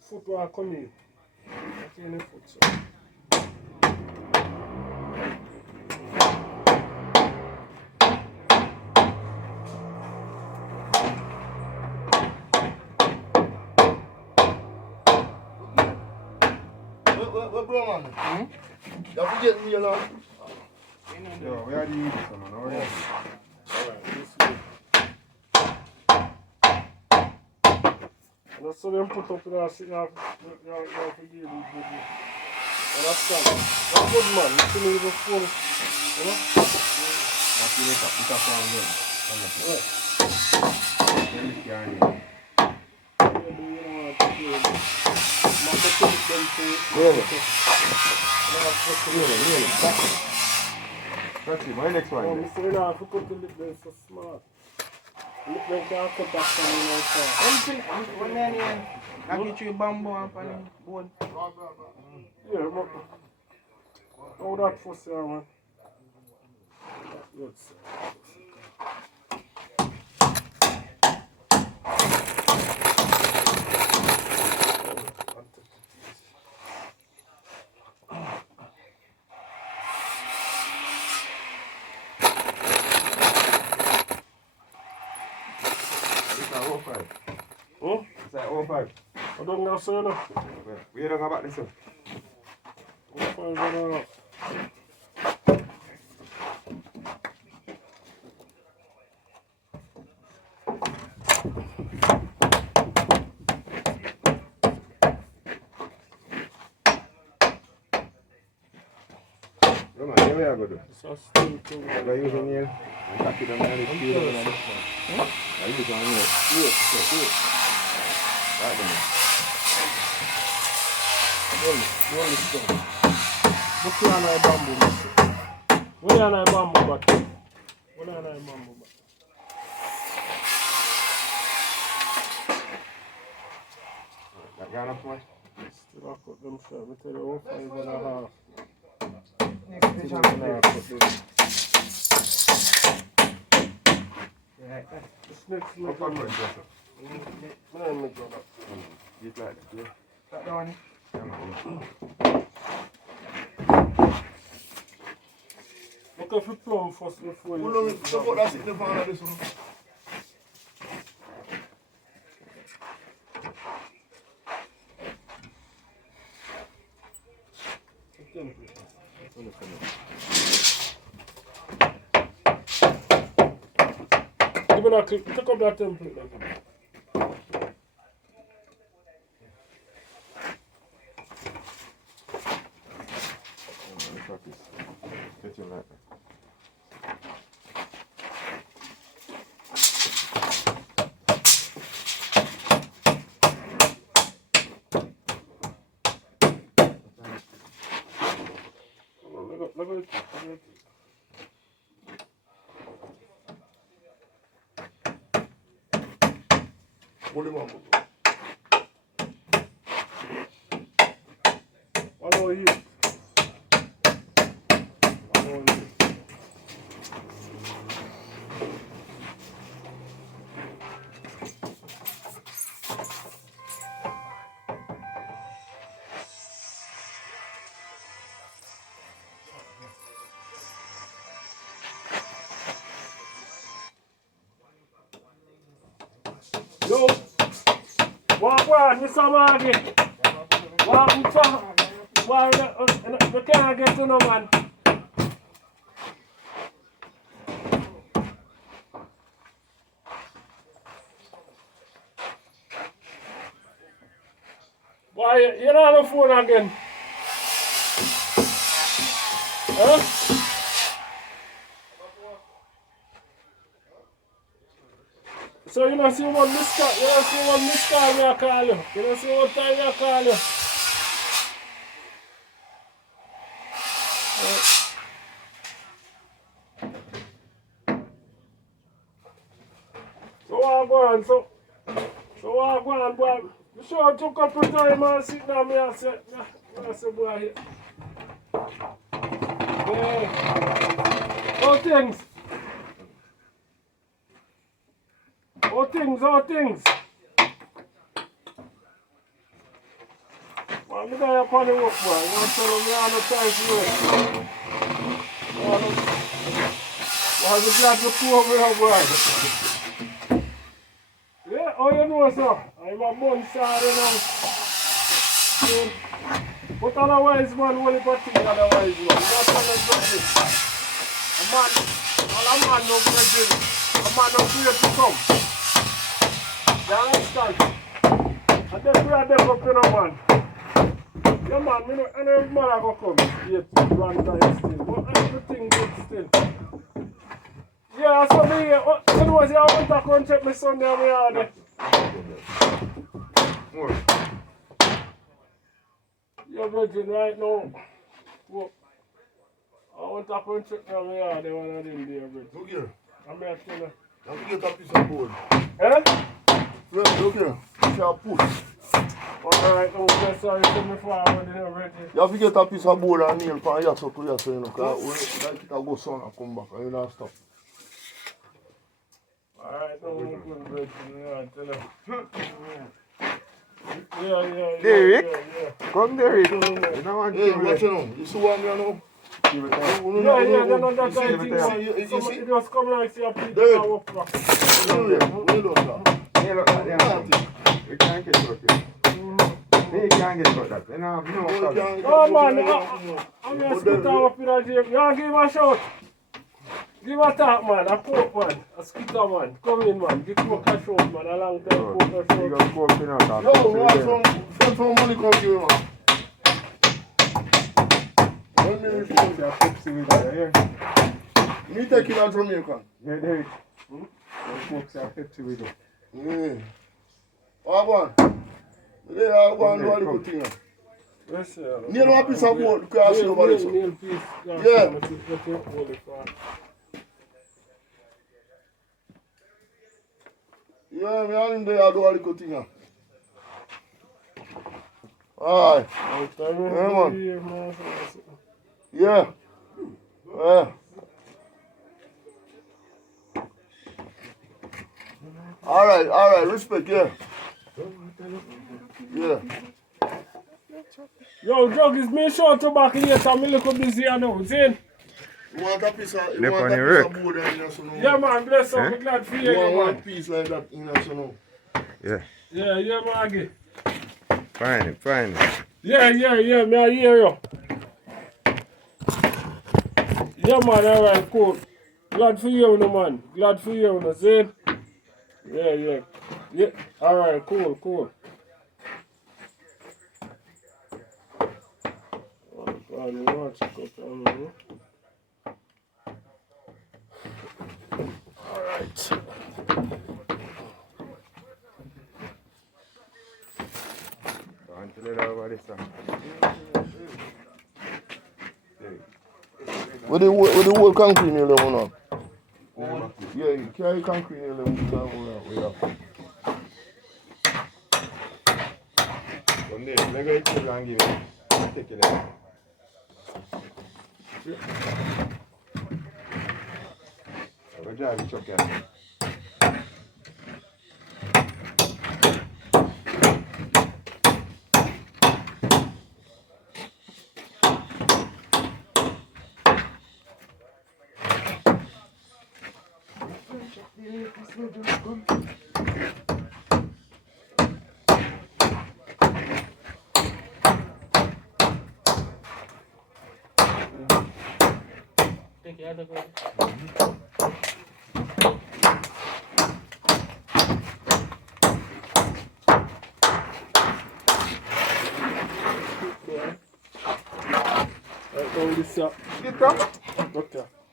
Foot want to come in. Not any foot, so. What bro man? You have to get me along. Yo, where are the youths, man? Where are they? Alright, this way. And that's so them put up in our shit, you have to give these good. Understand? That's good man, you see me with the phone. You know? That's the wake up. Pick up one again. Right. Then you can hear. Really? That's it. My next one. No, then. Mr. Renard, if you put the lip there, it's so smart. The lip there can't cut back from you now, sir. When they knock you through bamboo and pan board. Yeah, but how that for sir, man? Yes. It's like 05. Huh? It's like 05. I don't know, sir. No. We don't go back this one. Come on, here we are, good. So still too. I use a nail and tack it on the speed of the nail. I use one nail. Right then. Roll this down. Look here on my bamboo, mister. Where on my bamboo back? Where on my bamboo back? That gone up much? Still I cut them short. I tell you, 5.5. Next Still station. I cut them. Yeah. This next Up leg. on front, yes, sir. Man, me go back. Get like that, yeah. That the one. Yeah, man. Look if you plumb first before How you. long support that in the van of this one? Give me that clip. Pick up that template. Practice. Get him like that. Look at it. What do you want? What are you? What are you? Yo, one, Mr. Maggie. Why you can't get to no man? Why you not on the phone again? Huh? So you don't see what Mr. You don't see what Mr. me I call you. You don't see what time I call you. So what go on? So what go on, boy? You sure I took up a time and sit down me and say, boy here. Yeah. All things. All things. Well, me there upon the work, boy. You want to tell them me I have no time for work. Why the glad to pull over here, boy? Yeah, how you know, sir? I'm a bun side now. But otherwise, man, only for things otherwise, man. That's what I'm doing. A man, all a man no brethren. A man no fear to come. You understand? And then we are them up in a man. Yeah, man, I know every man I go come. Yet, one time still. But everything good still. Yeah, so me, so you was here, I want to come check my son there, me yard. More. You're virgin right now. Well, I want to come check my yard, the one of them there, virgin. Look here. I'm here to you. You have to get a piece of board. Eh? Friend, look here. You shall push. Alright, no, I'm sorry, come me forward, you know, virgin. You have to get a piece of board and nail from your so to your so, you know, because like it will go son and come back and you don't stop. Alright, no, I'm good, virgin, yeah, I tell you. Yeah. Derek? Yeah. Come, Derek. You don't want Hey, to watch you know. You see what I know? give it up. Yeah, they're not that kind of thing. You Somebody see? just come like, see a people Derek. that walk back. You don't stop. Yeah, look, you can't get it okay. You can't get it that. You know, no problem. Oh man, I'm going to scoot up in a gym. You want to give him a shout? Give a talk, man. A coke, man. A scooter, man. Come in, man. Give him a cash out, man. A long time coke a You shout. got coke in out. Yo, we have some money come to you, man. Let me refuse. Yeah, Pepsi with that, yeah. Me take it out from Jamaican. Yeah, Derek. Folks are Pepsi with it. Yeah. What one? They are going to do a little thing. Yes, sir. Neil one piece of board because you over there. Neil piece. Yeah. Yeah, me and him there do a little thing. Alright. Yeah, man. Yeah. Yeah. Alright, respect, yeah. Yeah. Yo, Jug, is me short to back later. I'm a little busy now. See? You want a piece of, Lip on your work. board in there, so no? Yeah, man. Bless up. I'm glad for you, You want one man. piece like that in there, so no? Yeah. Yeah, Maggie. Fine. Yeah, me I hear you. Yeah, man, alright, cool. Glad for you, no, man. Glad for you, no, see? Yeah, alright, cool. Alright. Until it over this time. With the whole concrete nail them on. Yeah, you carry concrete nail them down. From there, let go to and give it. Take it out. Go drive the truck here.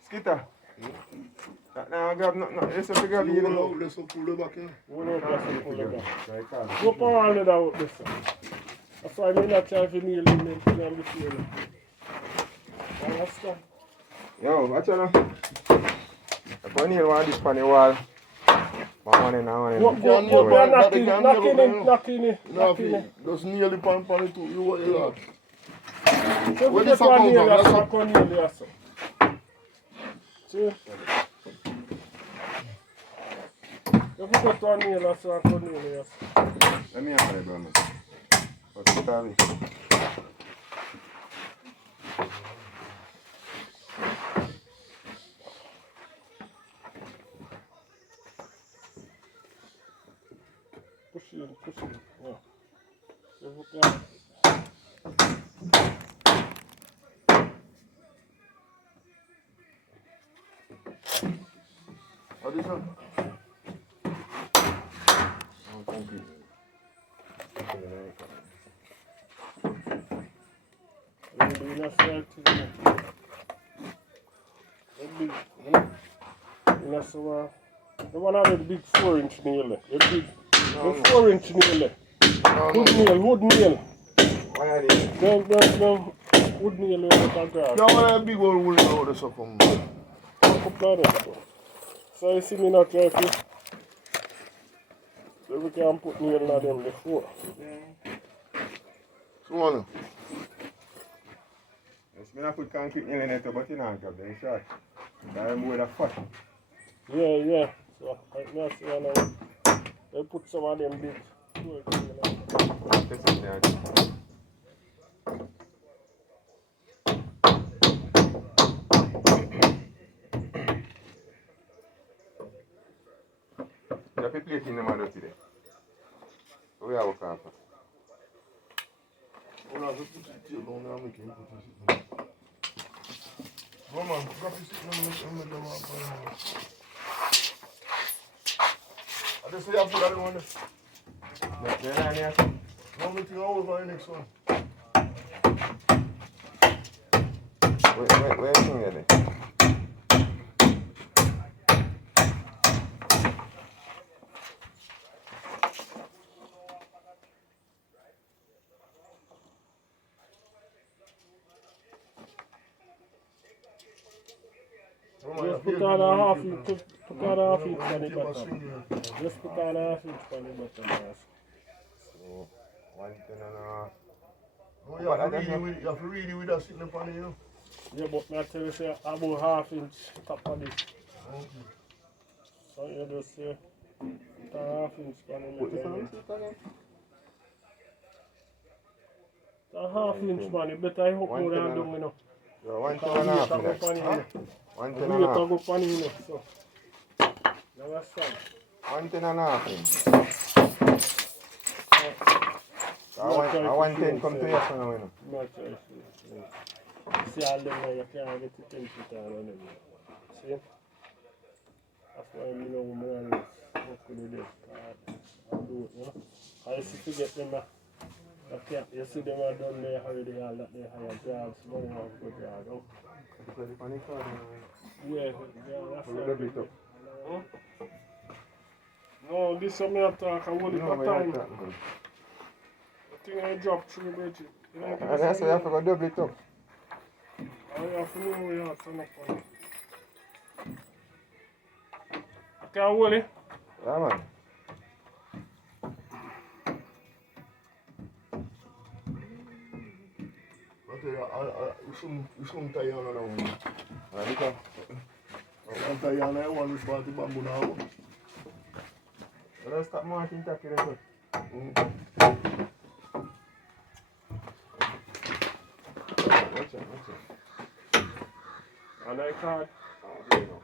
Skitter. Now grab no. Let's have to grab you know. Let's pull the back in. Go for all of that out this. That's why I'm not trying to kneel in the field. Understand? Yo, watch out now. If I need one this on the wall, one in. Go knocking it. No, just nearly pan it too. You what you are. So Where we this get one come nail, from? that's That's a Cornelia, so. See? If we get one nail, that's a Cornelia. Let me have it, brother. What's the time? Push it. Yeah. If we can. What is that? Oh, concrete. Maybe that's right. That's the one of the big 4-inch nail. The big, the 4-inch nail. Wood nail. Why are they? The wood nail with the grass. Yeah, one of the big old wool now, this up from. So you see me not try to. So we can put nail on them before. So on. Yes, I put concrete nail in it, but you know, they're short. I'm with a foot. Yeah. So right now, see now, they put some of them big. This is there. You have to plate in the mother today. We have a car. Hold on, just put it here down there and make him put it sit down. Go man, grab it sit down and make them up. I just say you put that one there. They're not here. No, me think I will for the next one. Where is it then? Just put on a half inch, put on a half inch on the bottom. Just put on a half inch on the bottom, guys. So, 110 No, you have to read it with that sitting upon it, you know. Yeah, but I tell you, say about half inch top of this. Okay. So you just say, put a half inch on the Put this on bottom. the seat again? A half inch, man. You better hook more than down, you know. Yeah, 110 Huh? 110 We are go pan in, so. You understand? 110 inch. I 110 come to your son now, you know. Not try to see all them now, you can't get the temperature on them. See? That's why you know when I work with them. I do it, you know. I used to get them you see them are done there already, all that they hire jobs, money have good job. Oh. Yeah, that's right. Huh? No, this is me I talk, I want it for time. I think I dropped through Bridget. And that's why you have to go double it up. I have to know where you have to turn up on it. I can hold it. Yeah, man. You shouldn't tie you on another one. Right, because You tie you on that one which part the bamboo now. let's stop marking tacky as well. Watch it. And I can't. Oh, there you go.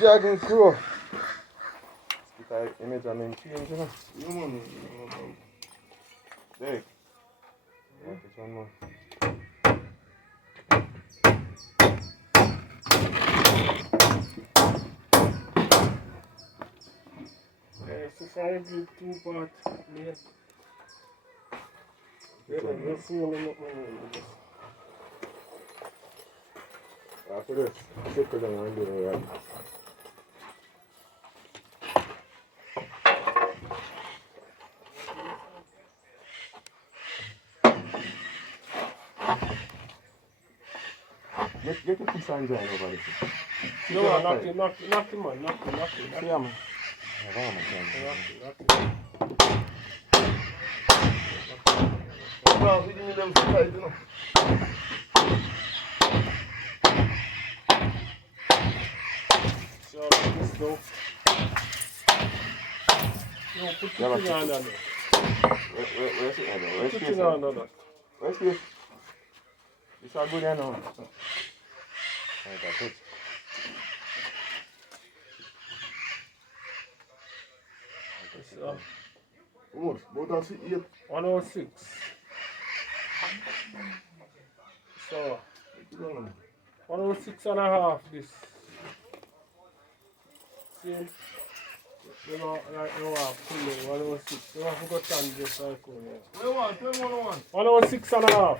Jogging crew. Let's get that image and then change, you know. Yeah, man. There. Yeah, which one more? So if I give 2 parts, yeah. Let's see what I'm doing. After this, sit down and do it right. Get the piece and join over this. No, knock him, man. Yeah, man. Yeah, man. Now, we give me them tight, you know. So let's go. No, put the thing on there. Where's it? Where's Put the thing on there. Where's this? This are good, you know. Right, that's it. So, How much? About a 8. 106. So, 106 and a half this. See? You know, like you have pulling 106. You have to go stand just like you. What you want? Tell me what you want. 106 and a half.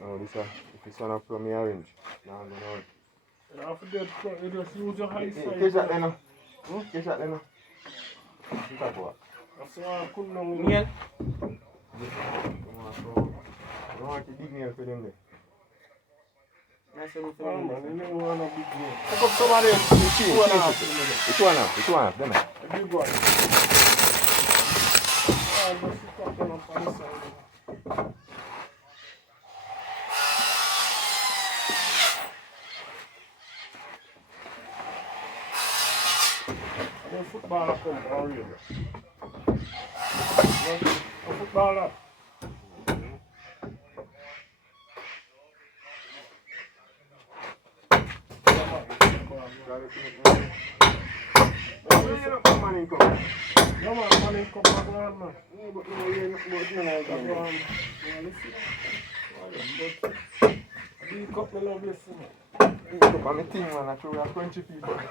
No, this if it's on up from your range. No. You have to get, you just use your high side. Catch that then. Catch that then. That's what. That's why I couldn't know. Yeah. I don't want to dig nail for them there. That's what Oh, I'm man, saying. you don't want a big game. Pick up somebody else. Two and a half. It's one up, them. A big one. Oh, just sit up there on the side. No footballer come, how are you? No footballer. Money come. No man, money come back on, man. But you ain't nothing like Back that. on. Yeah, listen. But big up, me love you, so much. Up on my thing, man. I show we are country people. Wake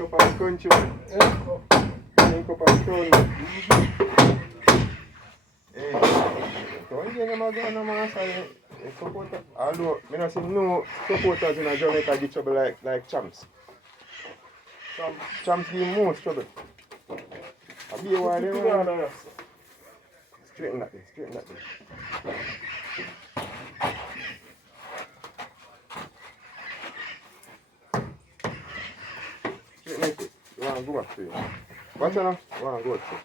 up on the country, man. Wake up on the town, man. Hey, so you know, I'm going to my supporter. Although, I don't see no supporters in Jamaica get trouble like champs. Champs give most trouble. I'll be a while there. Straighten that there, straighten that there. Straighten it. You want to go back to you. Watch out now. You want to go back to you.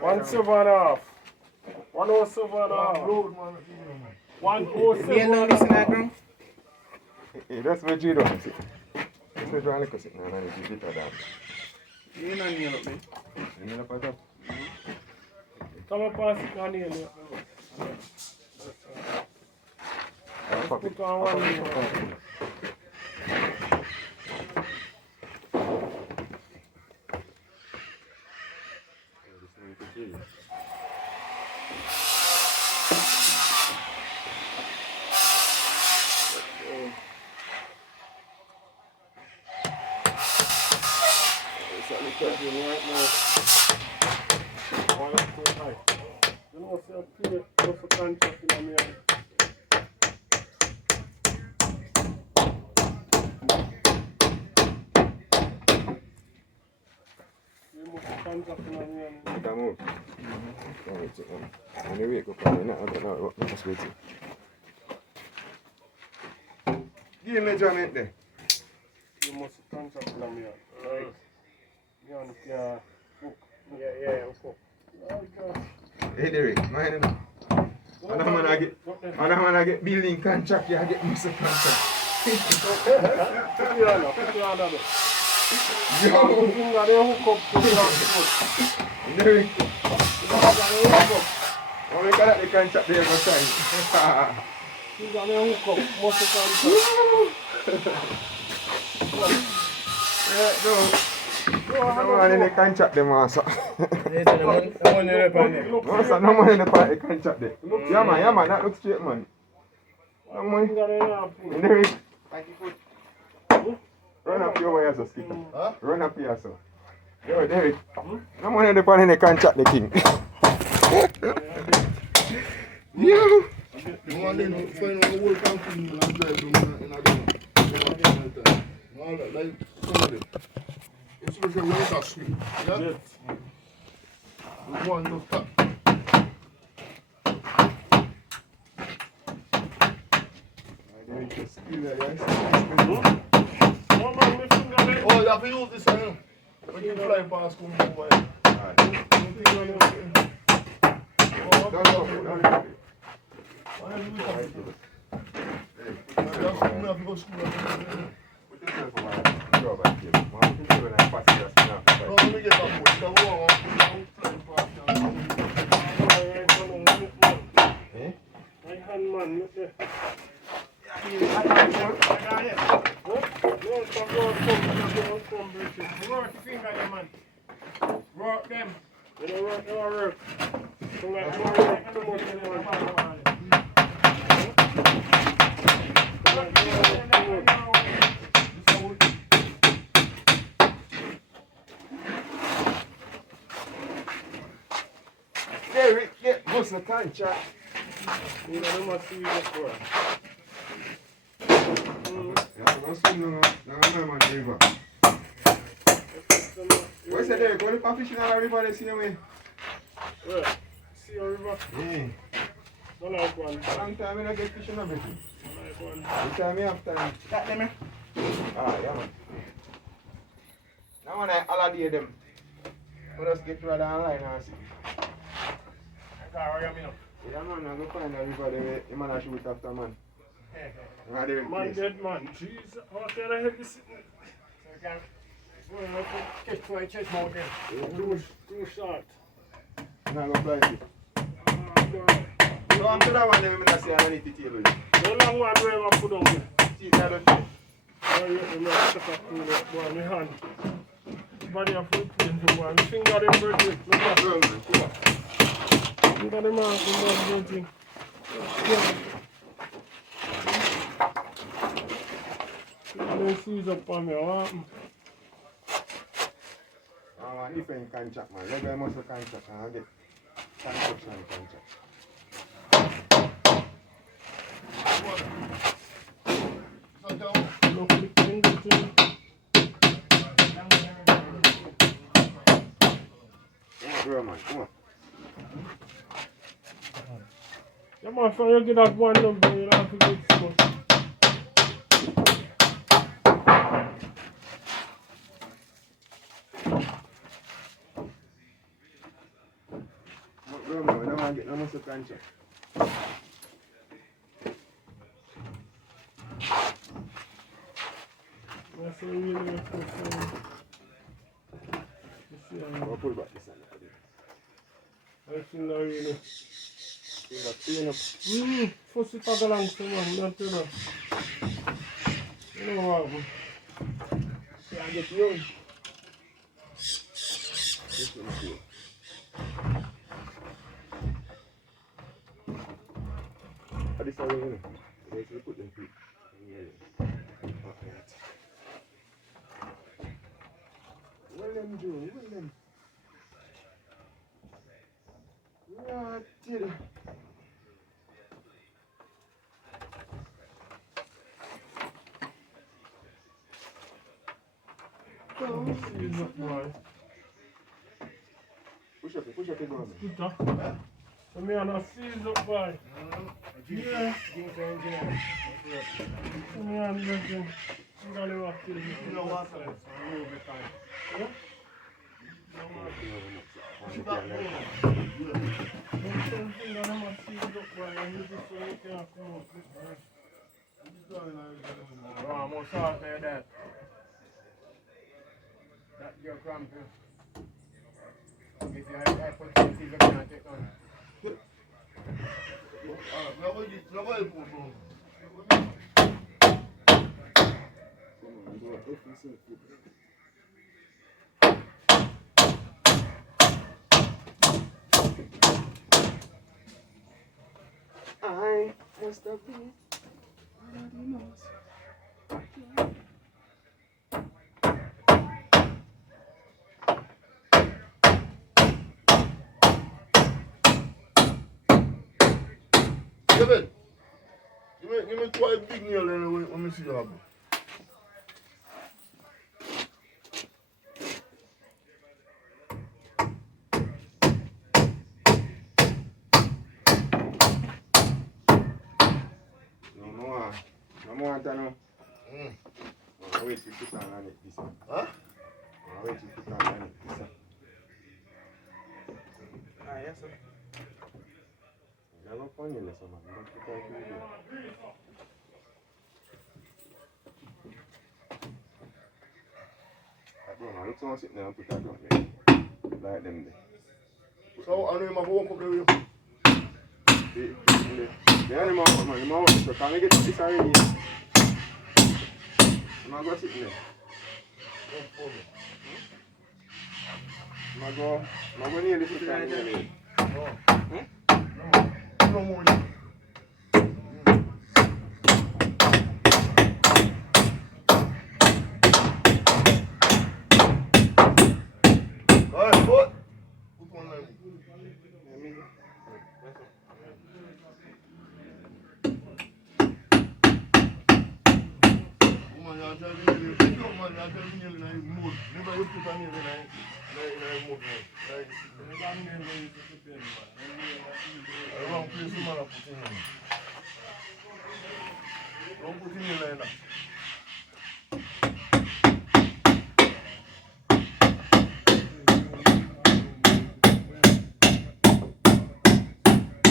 One 7.5. 107.5. Road, man. 107. You know this in the ground? Hey, that's where you don't sit. That's where you don't sit. No, no, you get that down. You know kneel up, man. You know what I'm Come and pass it on here. Put on one here. When you wake up and you're not what's with you. Give me measurement there. You must contact them here. Right. Yeah, hook. Hey Derek, mind him. And I get building contract, you get muscle contract. Put your hand up. Yo! Finger there, hook up to your foot. Derek, Hook up. how many got the contract there for sign? Finger there, hook up. Muscle contract. No man in the contract them also. The one you're repairing. No sir, no man in the contract there. Yeah man, that looks straight man. No money. Finger there, Derek, Run up your way, so Skipper. Huh? Run up here, so. Yo, Derek. No money on the pan and they can't chat the king. Yo. You want them to find out the whole country and drive them in a day. All that, like some of them. It's like a water street. Yeah? Yes. We want to stop. Derek, just skill there, yes. Oh man, me finger there. Oh, you have to use this one. When you fly past, come over here. Don't go. Just come here, go school. Put yourself over here. Go back here. Man, put yourself in a fast just now. No, let me get that one. It's a war. Eh? My hand man, look there. Work the finger there, man. Work them. You don't work, you don't work. So like, you don't work too much anymore. Derek, get muscle contract. You know, they must see you before. Yeah, no swim no man river. What's that, Derek? What if I fishing on the river they see me? Where? See your river? Yeah. Don't like one. Long time I don't get fishing on everything. Don't like one. Every time I have time. That them, eh? Ah, yeah, man. Now when I holiday them, we just get rather online and see. Yeah, man, I'm going to find a river there. The man I shoot after, man. Man dead man. Jesus, how can I help you sitting? So I can't. Well, I can catch my chest mountain. Too short. I'm not going to fly it. Oh, God. So I'm to that one, then I'm going to say I don't need to table it. No long one where I put on me. See, I don't think. Oh, you have to step up to the boy, my hand. Body of foot in the boy. My finger them birthday. Look at Well, man, come on. Look at the man who was birthday. They seize up on me, what? Different contract, man. Regular muscle contract, and I'll get construction contract. Look at the finger thing. Bro, man, come on. Yeah, man, for you get that one number, you don't have to get so much. Bro, man, we don't want to get no muscle contract. That's a really good thing. I'll pull back this one. That's not really. Clean up. Fussy pagalang sa man, not to know. You know what? I get you. This one is you. This is how you know. Let's put them feet. Well them do, well them. What did it? Seize up, boy. Push up the ground. Good, huh? So me and a seize up, boy. Yeah. So me and the thing. I'm gonna leave a seize up. You know what? Yeah? I'm gonna start there that. That your cramping. If you have put things you can't take on. I must have been. David, give me quite big nail anyway. Let me see you have. No more want to know. I'll wait to put on it this one. Huh? I'll wait to put on it this one. Ah, yes, sir. I'm not funny, man. Don't put on it. I don't know, sit there and put that on me. Like them there. So, I know my walk up there. The animal, man, the mouse, so can I get this already? I'm going to sit there. I'm going nearly put it on there. No more. Alright, put one line. Don't put in your line.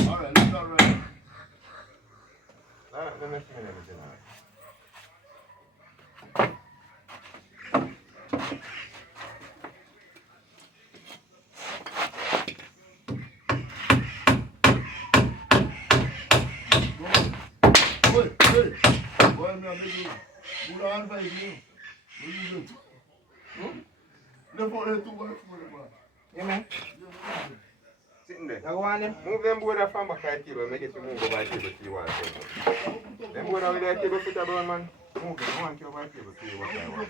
Alright, let's start right. Let me finish everything. Hey, boy, I'm not making good advice, you. What you do? They're for the 2 by 4, man. Yeah, man. Sitting there. Move them board from back at the table. Make it to move over the table to you want to. Them board over the table foot down, man. Move them. I want you over the table to you what I want.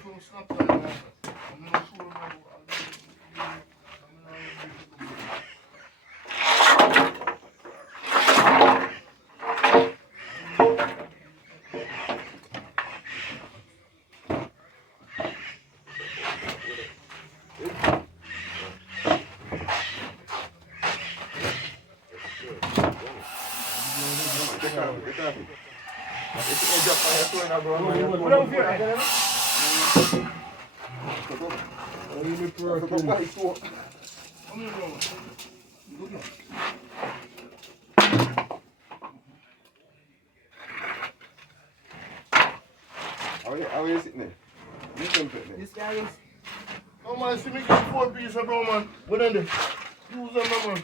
How are you sitting there? This guy is. Oh man, see me get 4 pieces of brown man. What in there? Use them, man.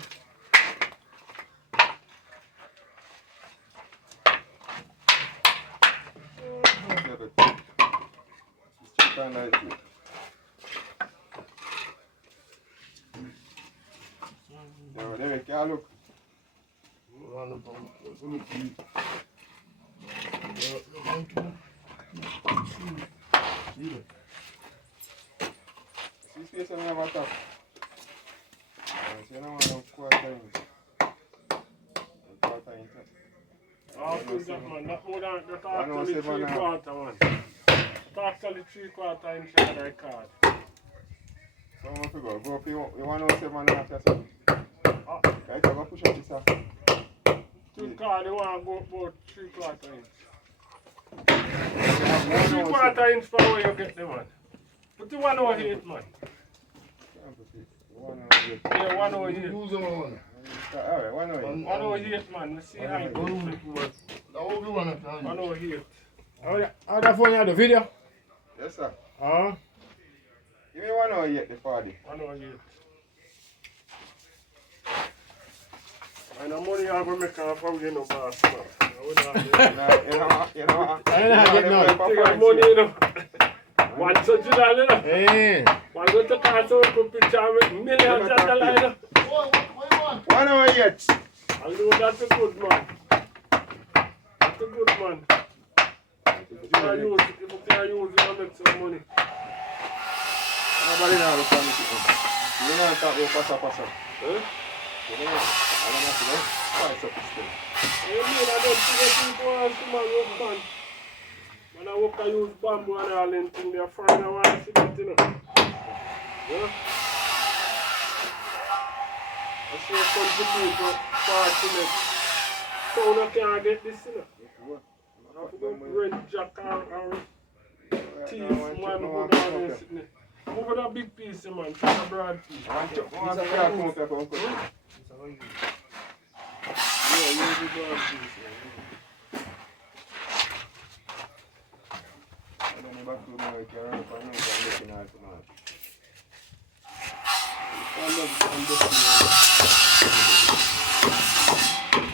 Yo, there you go, look. See space on the top. You don't want to quarter inch. Quarter inch. Man, that more than that's actually 3/4 man. It's actually 3/4 inch on that card. So I'm going to go up you 107 and after 7. I can go push up this up. 2 card, you want to go about 3/4 inch. 3/4 inch for where you get the man. Put the 108 man. Yeah, 108. Use them, man. Alright, 108. 108 man, let's see how it goes. 108. How that phone have the video? Yes, sir. Give me 108 the party. 108. And the money I will make off of you no boss, man. You know, I ain't get no. Take your money, you know. One such a you know. Hey. One go to castle, put picture with millions of dollars, you know. 108. I know that's a good man. That's a good man. If you can use it, you make some money. Nobody now look at me. You don't talk about passa. Eh? You don't I don't have to know. Spice up this thing. You mean I don't see the people who have to work man. When I work I use bamboo and all them things, they're fine, I want to see that, you know. Yeah? I see a country people party next. So I can't get this, you know. I have to go rent jack or teeth, man, who go down there sitting there. Over that big piece, man, from a broad piece. I want to come up here, come. Yeah, use the broad piece, man. I don't know about to know if you're running for me, I'm looking at it now. I'm just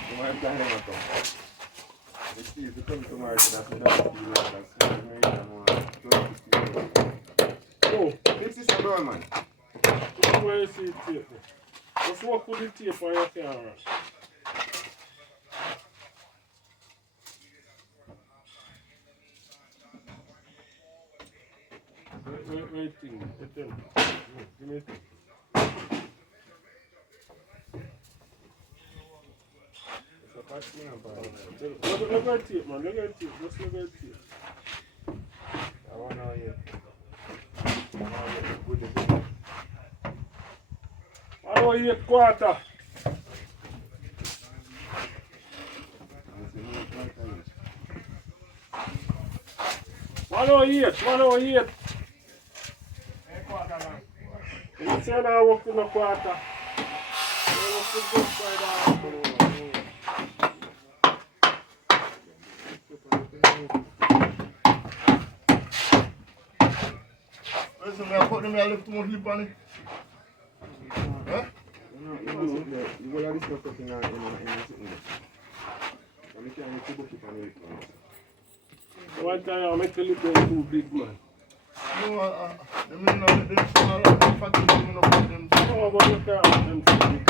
You might have done it now. The Steve, the come tomorrow, so that's me down to you, that's me, and oh, fix this door, man. where you see the tape? Just walk with the tape on your camera. Wait, thing. Give me a thing. Look at tape, man. Look at tape. Just look at tape. I want to know you. I don't eat quarter. One don't eat. You say I work in the quarter. I work in good side. Listen, I put them here, lift too much lip on it. Huh? You will have this stuff in the sitting there. And you can't make it on it. One time I make the lip too big, man. No, I mean, them small, fat people, you know, put them. Oh, but you can't have them too big.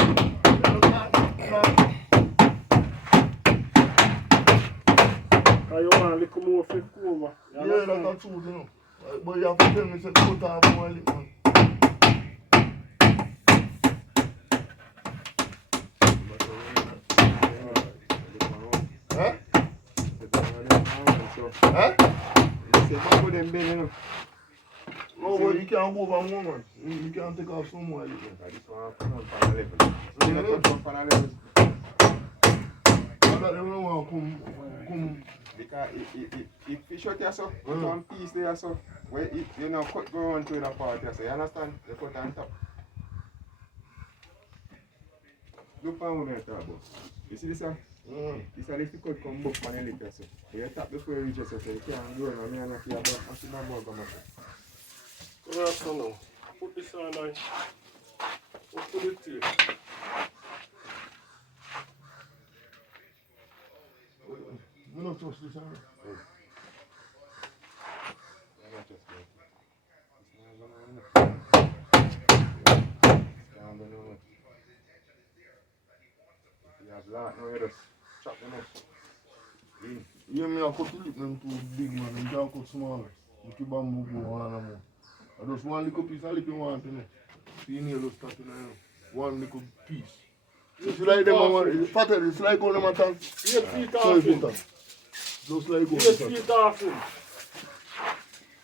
You want a little more fit over. Yeah, that's true, you know. But you have to tell me, say, cut off more lip, man. Huh? Huh? No, but you can't go over more, man. You can't take off some more lip, man. That they don't want to come. Because if you shut here, so, put one piece there, so, where it, you know, cut go on to the part here, so, you understand? You put on top. Look on what I talk about. You see this, sir? This is a little cut come book on the lip, so. You tap before you reach it, so you can't go on, and I'm not here, but I'm still not more going to Come here, son, now. Put this on, like, put the tape. You don't trust this, huh? You have lot, no, you just chop them up. Yeah, me I cut the lip them too big, man. You can't cut small. You keep bamboo go on and more. I just one little piece of lip you want, you know. See nail just starting, you know. One little piece. It's like them, man. Fatter, it's like on them at 8 feet off sorry, him. just like 8 feet off him.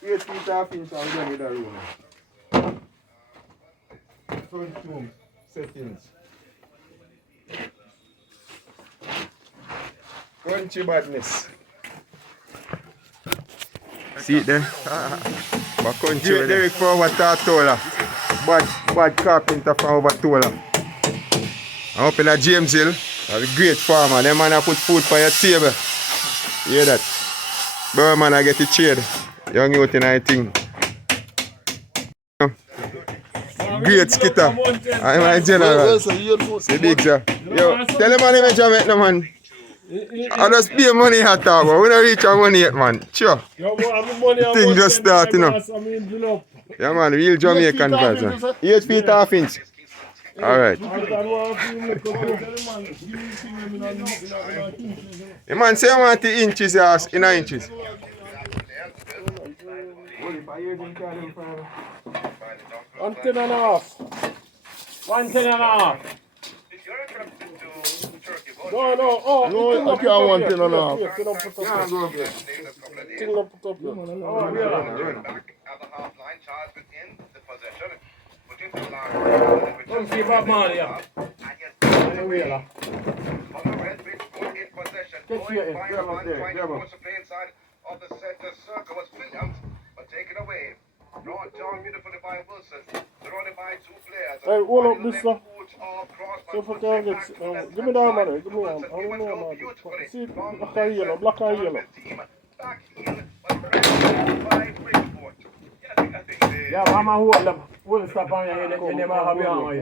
8 feet off inch, I'm done with the room. Front room settings. Country badness. See it there? What country? Derek from over Tartola. Bad carpenter from over Tola. I'm up in a James Hill. A great farmer. Them man I put food for your table. You hear that? Boy man I get it cheered. Young youth in I think. Great skitter. I'm my general. The big sir. Yo, tell him man him Jamaican no man. I just pay money at all, but we don't reach our money yet, man. Sure. The thing just start, you know. Yeah, man, real Jamaican person. 8 feet half inch. Alright. The man say I want the inches in inches. One 10 and a half. 110 and a half. If you're attracted to turkey, No, no, oh, No, I can't want 10 and a half. You don't put up here. You don't put up here. Oh, yeah. back at the half line, Charles within the possession. Put into the line. Don't see Bob Marley, yeah. And yet, Anyway, yeah. on the red pitch, put in possession. Get here, Going by grab up one, there, trying grab to up. force the play inside of the center circle was brilliant, but taken away. Brought down beautifully by Wilson. Surrounded by two players. Hey, hold up this stuff. Foot of Crossman. So for targets, give me that money, give me that. I don't know about it. See, black and yellow, black and yellow. Back heel, but right by Bridgeport. Yeah, I think they Yeah, I'm a hold them. We'll stop on you, you never have your arm. allowed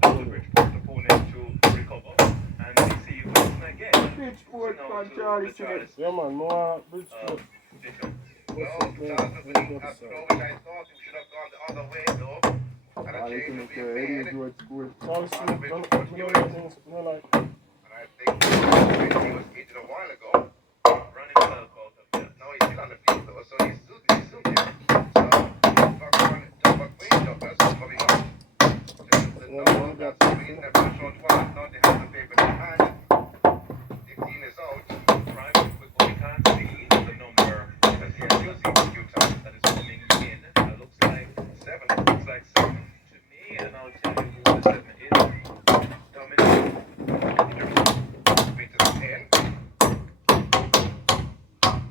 the Bridgeport opponent to recover and they see Wilson again. Bridgeport Now from to Charlie the Smith. Yeah, man, more Bridgeport. position. Well, Charles was winning at throw, which I thought he should have gone the other way, though. And a Charlie change Smith, was being made. Charlie Smith, don't you know things, you know, like. And I think he was injured a while ago. Running well out of there. Now he's still on the field, though, so he's still there. So, Buck Wayne coming up. The number that's been there for a short while. Now they have the paper in hand. 15 is out. Private football, we can't see the number because he is using computer that is coming in. It looks like 7. Looks like 7 to me, and I'll tell you who the 7 is. Dominic. Beat to the 10.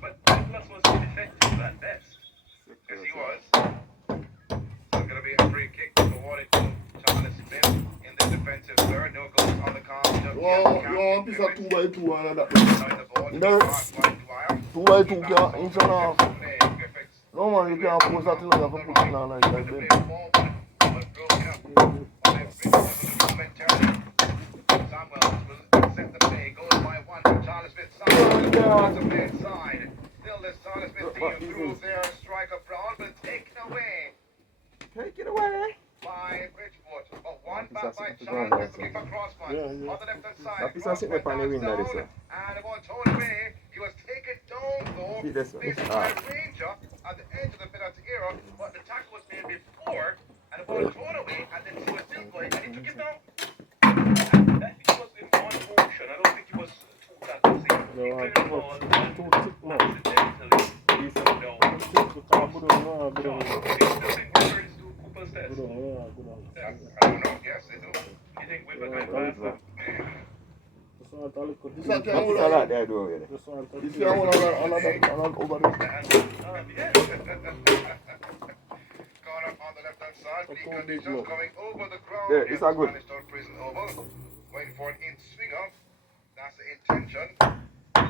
But Douglas was ineffective at best. Yes, he was. So it's going to be a free kick awarded to Charles Smith in the defensive third. No goals on the count. Yo, piece of 2x2 and that. Inside the ball. Nerds. Mark Dwyer. 2x2 can't inch and a half. Play perfect. No man, you can't post that thing and put it in a nice like Play that. forward, but broken up. On a big momentarily. Samuels will set the play. Goes by one to Charles Smith. Samuels on the mid side. Still this Charles Smith team through their striker Brown, but taken away Take it away. by Bridgeport. But one back by Charles Smith looking for Crossman. On the left hand side. That piece of sitting up on the wing like this, Crossman and the ball thrown away. He was taken down though. See this one. Missed by Ranger at the edge of the penalty area, but the tackle was made before, and the ball thrown away, and then he was still going, and he took it down. That he was in one motion. I don't think he was too tackles in. He cleared the ball accidentally. No. Because good on, No, they still think Weber is to Cooper's test. good on. I don't know. Yes, they do. You think Weber can pass them? Just want a little This bit. I can't That hold is a on. lot there, though. Yeah. Just want a This little can't bit. hold on over there. Corner on the left hand side. The conditions coming over the ground. Yeah, it's a good. Spanish Town Prison oval. Waiting for an in swinger. That's the intention.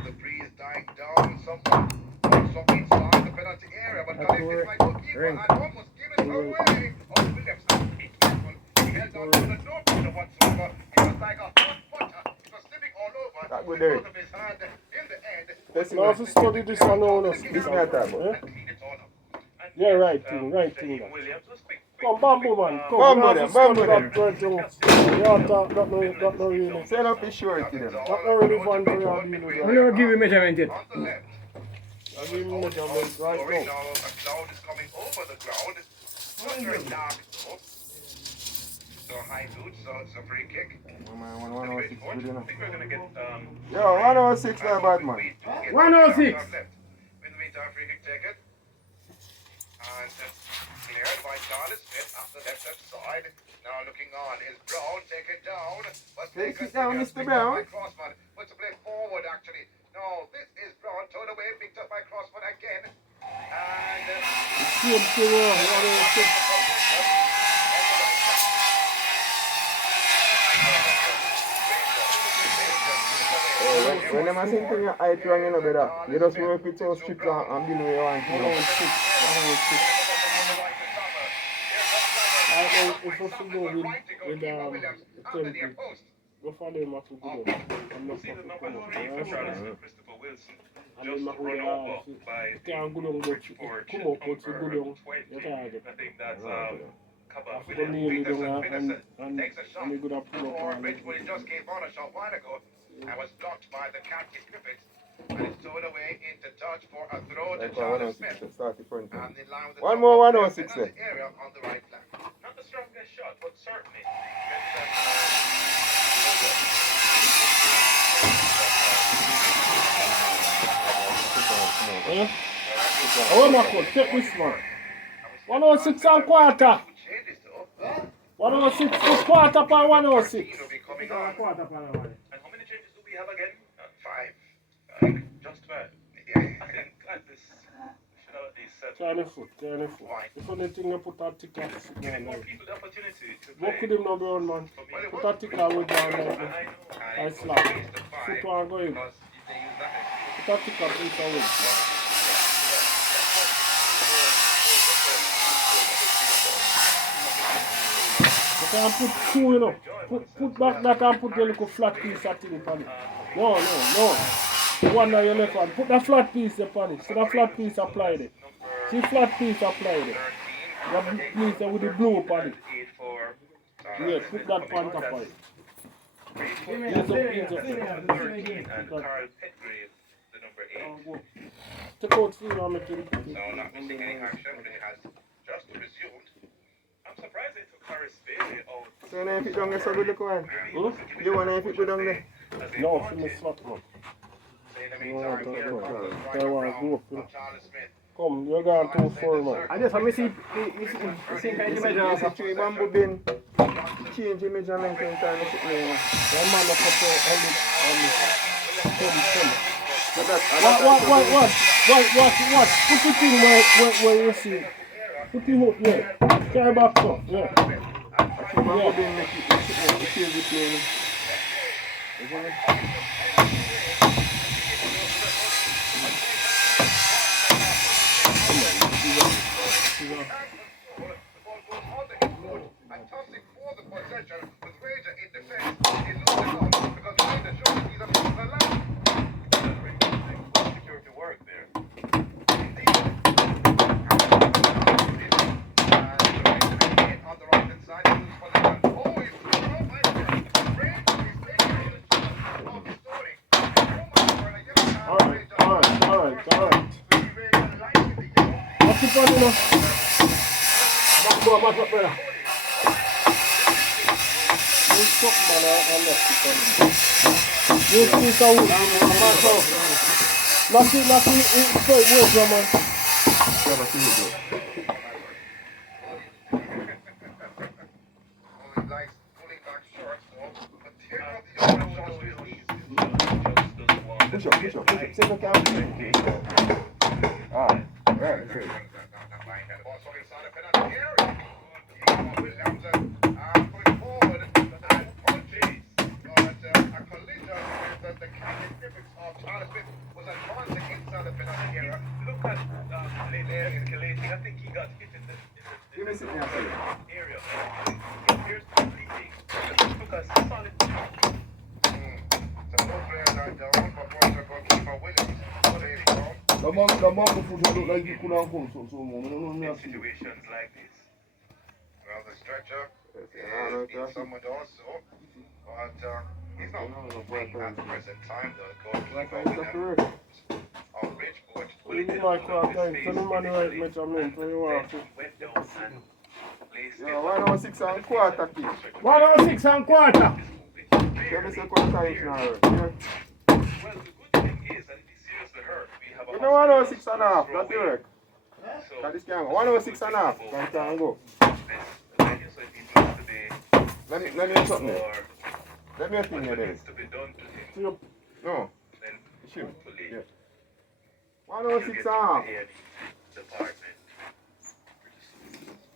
The breeze dying down. Someone also inside the penalty area, but collected by goalkeeper and almost given away. Oh, Williams hit that one. He held on to the no pressure whatsoever. It was like a hot butter. It was slipping all over. That good The there. both of his hand in the end. Let's see Now if you study this one now, This me a talk about. yeah? And clean it all up. Yeah, right thing, right thing. Shaheem Williams was quick. Come, bamboo man, come. Bamboo Now if them, you study bamboo that right thing. Yeah, that no really. Set up his surety then. That no really fun for your deal with that. I'm never give you measurement yet. On the left. I give you measurement right Sorry, now. now a cloud is coming over the ground. Not very dark though. So high boots, so it's a free kick. I think we're gonna get Yo, 106 now, bad man. 106. 106. In the meantime, free kick taken. And cleared by Charles Smith up the left hand side. Now looking on is Brown taken down. But Take taken it down, serious, Mr. picked up Brown. by Crossman. Puts the play forward actually. No, this is Brown thrown away, picked up by Crossman again. And Same thing, 106. When them a sing thing, your height wrong, you know, better. You just work with so strict and below you want to. 106. 106. I know if you should go with template, go for them after good. I'm not see the for number come up. 3 for Charles Smith, Christopher Wilson. And Just then my run over by you can't go down, but Bridgeport come up, but you go number down. 20. You target. I think that's cover with Go nearly down Peterson and takes a shot. we could have pulled up Or on Bridgewood he just gave on a shot while ago and was blocked by the captain Griffiths. And it's towed away into touch for a throw to Charles Smith. Start the front. And in line with the One top more of the 106 penalty area on the right flank. not the strongest shot, but certainly. Yeah? Oh, my God, take this one. 106 and quarter. 106 to quarter by 106. Will be coming It's a on. quarter for the money. And how many changes do we have again? 5. Just 5. Yeah. I think at this we should have at least 7. Turn the foot, turn the foot. If anything, you put that ticker. Giving more people the opportunity to Walk play. with him now, brown man. Put that ticker with down there. I slap. Foot one go in. Because if they use that Put that ticker in forward. You can put two, you know. Put back that and put the little flat piece of thing upon it. No. The one that you left on. Put that flat piece upon it. See that flat piece applied it. See flat piece applied it. That piece there with the blue upon it. Yeah, put that on top of it. Ease up. And Carl Petgrave, the number 8. Take out three and make it. No, not missing any action, but it has just resumed. I'm surprised they took Harris Bailey out. So you know if it down there so good look one. Hmm? You wanna if it go down there? No, for me slap man. In the meantime, here comes the That striker one from go up, you know. Charles Smith. Come, you're going too far, man. I just want me see kind of measure This is tree bamboo bin. Change the measurement in time to sit there. One man up on the come. So that, What? Put the thing where you see. Put the hook, yeah. Carry back up, yeah. bamboo bin make it sit there to change the plane. Isn't it? The ball goes on the hip foot and tossing for the possession with Ranger in defense. He loses the ball because Ranger shows he's up to the line. Security work there. On the right hand side, he loses for the gun. Oh, he's thrown out by the Ranger is taking the shot of the story. Alright. What's the problem now? Back go, match up, brother. You stop, man, I left the problem. You speak out, match up. Knock it, straight work, man. Never see it though. He likes pulling back short, so but here are the other shots to his knees. Push up. See if you can. Alright. Right. The ball so inside the penalty area. Williams putting forward and punches. But a collision with the captain Griffiths of Charles Smith was advancing inside the penalty area. Look at Lane escalating. I think he got hit in Give me a second. the area. He appears to be bleeding. Look at solid. The four players are down for goalkeeper Williams. The man foot look like he could have come so long. I don't know me In I see. situations like this. Well, the stretcher Yeah, is someone also, but he's not moving at the present time. The goalkeeper Williams of Bridgewood. You like that time, tell the man right measurement where you want to. Went down and placed Yeah, 106 and quarter key. 106 and quarter. Tell me say quarter is now. Yeah. Well, the good thing is that if he seriously hurt, we have a You know 106 and a half, hospital that work. So, That is can go. 106 and a half, that can go. so it needs to be Let me do something there. or Let me a thing what here then. needs to be done to him. See you. No, Then shoot. hopefully Yeah. you 106 get and a half. to the A&E department.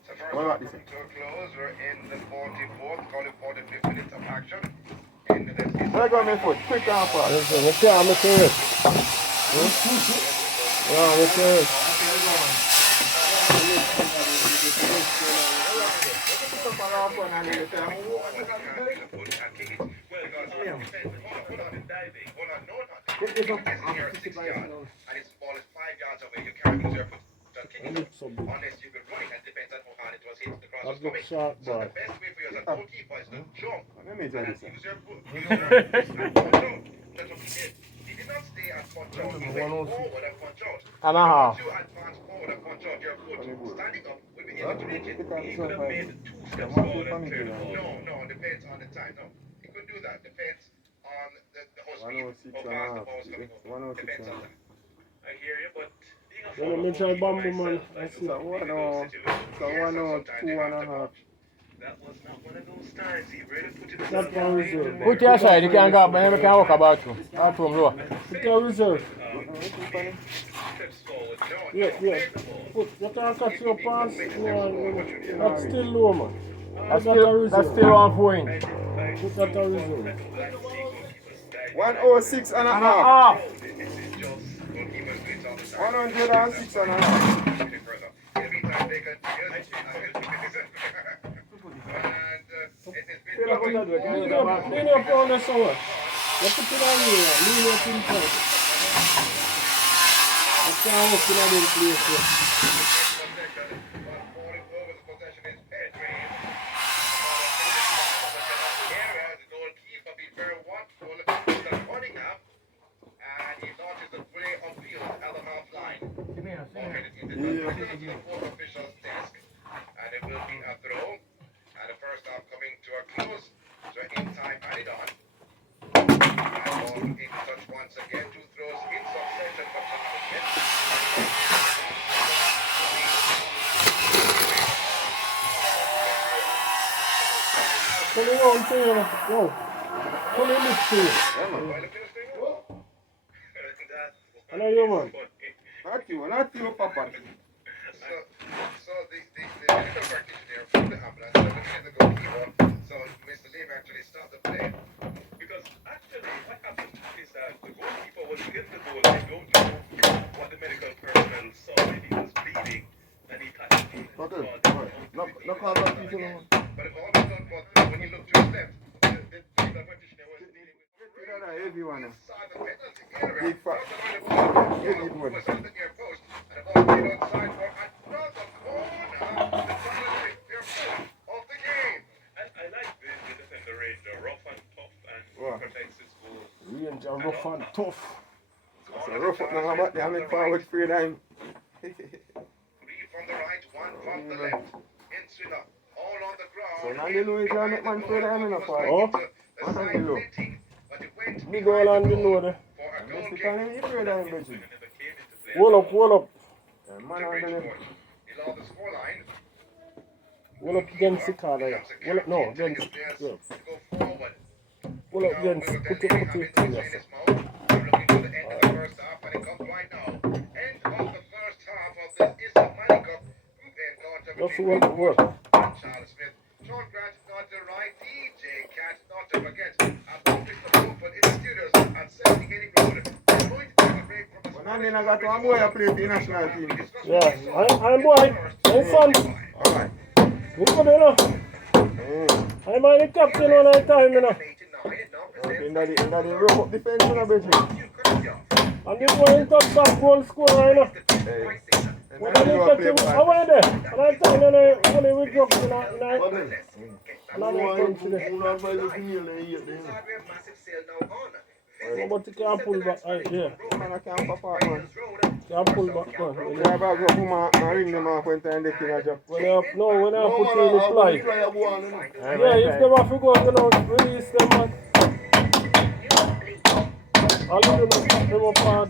So first What about half this? coming to a close. We're in the 44th, call it 45th minute of action. In the next Where go my foot? Quick and fast. You can't make it. Yeah, make it. And this ball is 5 yards away. You can't use your foot to kick it up unless you could run it and depends on how hard it was hit. hit the That crosser's looks coming. sharp, So boy. the best way for you as a goalkeeper is to jump Let me and tell you something. use your foot and punch out. That's what he did. He did not stay and punch out. He went forward and punch out. I'm a half. Once you advance forward and punch out, your foot standing up will be able to reach it. He could have made 2 steps must be forward and funny cleared to the know. ball. No, depends on the time. No, he could do that. Depends on the whole speed, 106 how and a fast the half. ball's coming over. 106 Depends and on a half. that. I hear you, but being a Then let former me try goalkeeper bamboo, man. myself, I Let's know see. how So what difficult now? situations So yes, one and or sometimes two you and have a to half. punch. That was not one of those times he really put That himself one out reserve. there. Put your aside, you can't go up, man. You can walk about you. Out from low. Put your reserve. Steps forward. No, Yeah, no, yeah. clear the ball. Put, you can't catch your pass. No, that's still Still low, man. That's Put that a still reserve. on point. Put that a reserve. 106 and a half. Ah, 106 and a half. Lean up on the somewhere. You put it on here. Lean up in front. You can't walk in that place here. And it will be a throw. And the first half coming to a close. So in time added on. And ball in touch once again. 2 throws in succession, but just again. Come on, come on. Go. Come in this field. I know you, man. Not you, Papa. So the medical practitioner from the ambulance looking at the goalkeeper. So Mr. Lim actually stopped the play. Because actually what happened is that the goalkeeper was in the goal. I don't know what the medical personnel saw when he was bleeding and he touched him. Okay, alright. Knock on that piece, you know. But if all was done was when he looked to his left, the medical practitioner was dealing with Heavy one. inside the penalty area. Big fat. Heavy one. Was on the near post and the ball played outside for another corner. The penalty near post of the game. And I like the defender range, rough and tough and protects his goal. Range are rough and tough. So rough up now about the hamlet forward free time. 3 from the right, 1 from the left. In swinner, all on the ground. So now you know it's a make man free time in a part. Oh, big all on the load. Mr. Cannon, you free time, Bridget. Hold up, hold up. Man on the Hold up against the car there. Hold up, no, against, yeah. Hold up against, put it in yourself. Just hold the work. Charles Smith, Sean Grant, not the right, DJ Cat, not to forget, and Victor Buford in the studios at 70 Getting Road. We're going to take a break from the When I got one boy I play for the national team. Yeah, I'm boy. I'm son. Alright. You good enough. I'm the captain one at a time, you know. In that rough up defense, you know, Bridget. And this one in top back goal scorer, you know. Hey. What are you talking about? How are they? And I tell you, only we drop in a country. But you can't pull back, yeah. Man, I can't pop out, man. Can't pull back, man. They have a go woman and ring them off when time they can job. When I put you in the fly. Yeah, if they have to go, release them, man. I'll leave them up hard.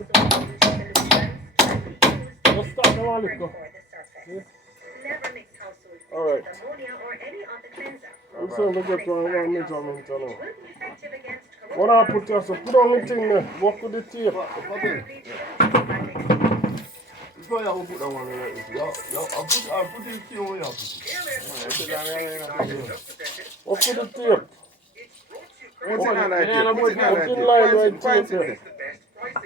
Just stop them a little. Alright. I'm sorry, we get 1 measurement now. What I put here, so put on the thing there. Work with the tape. Before you put that one in like this, I'll put it here where you Work with the tape. What's in that like it? What's in that like Put the line right Point here. it.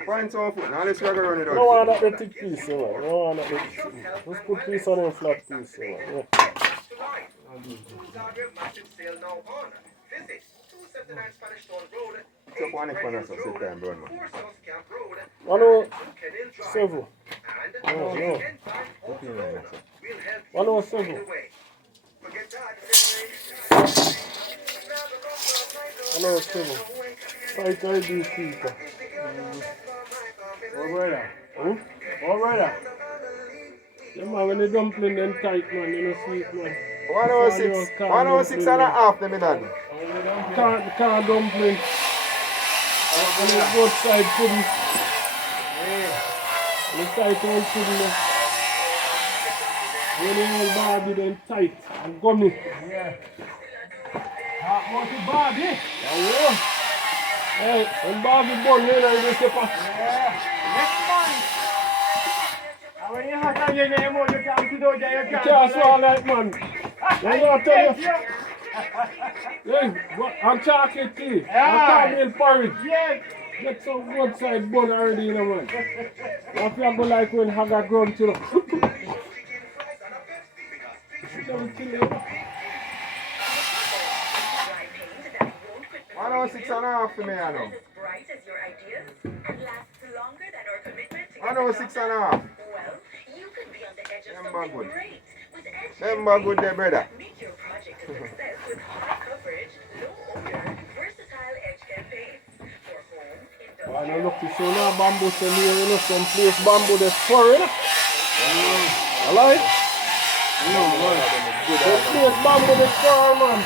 Point some foot. Now let's run it No out. one at the thick piece, man. No one at the thick piece. Just put piece on the flat piece, man. Yeah. Top one if one sit time, bro. 107. No. 107. I know it's trouble. Fight ID seeker. Oh, brother. Hmm? Oh, brother. Yeah, man, when the dumpling them tight, man, you know, sweet, man. 106, 106 and a half, them done. Can't dumpling. And the both side pudding. And the tight one pudding. When the whole barbie then tight and gummy. Yeah. Hot water Barbie. Yeah. Hey, when barbie born, you know, you just step up. Yeah. Next month. And when you have to get your more, you can't sit out there, you You can't. can't swallow like man. You know, I tell you. Hey, what? I'm chocolate tea. I'm caramel porridge. Yes. Get some good side bun already, you know, man. I feel go like when I got grown to the. 106 and a half to me, I know. 106 and a half. Remember good. Remember good there, brother. I don't look to show now bamboo sell here, you know, some place bamboo that's fur, you know. I like. Some place bamboo that's fur, man.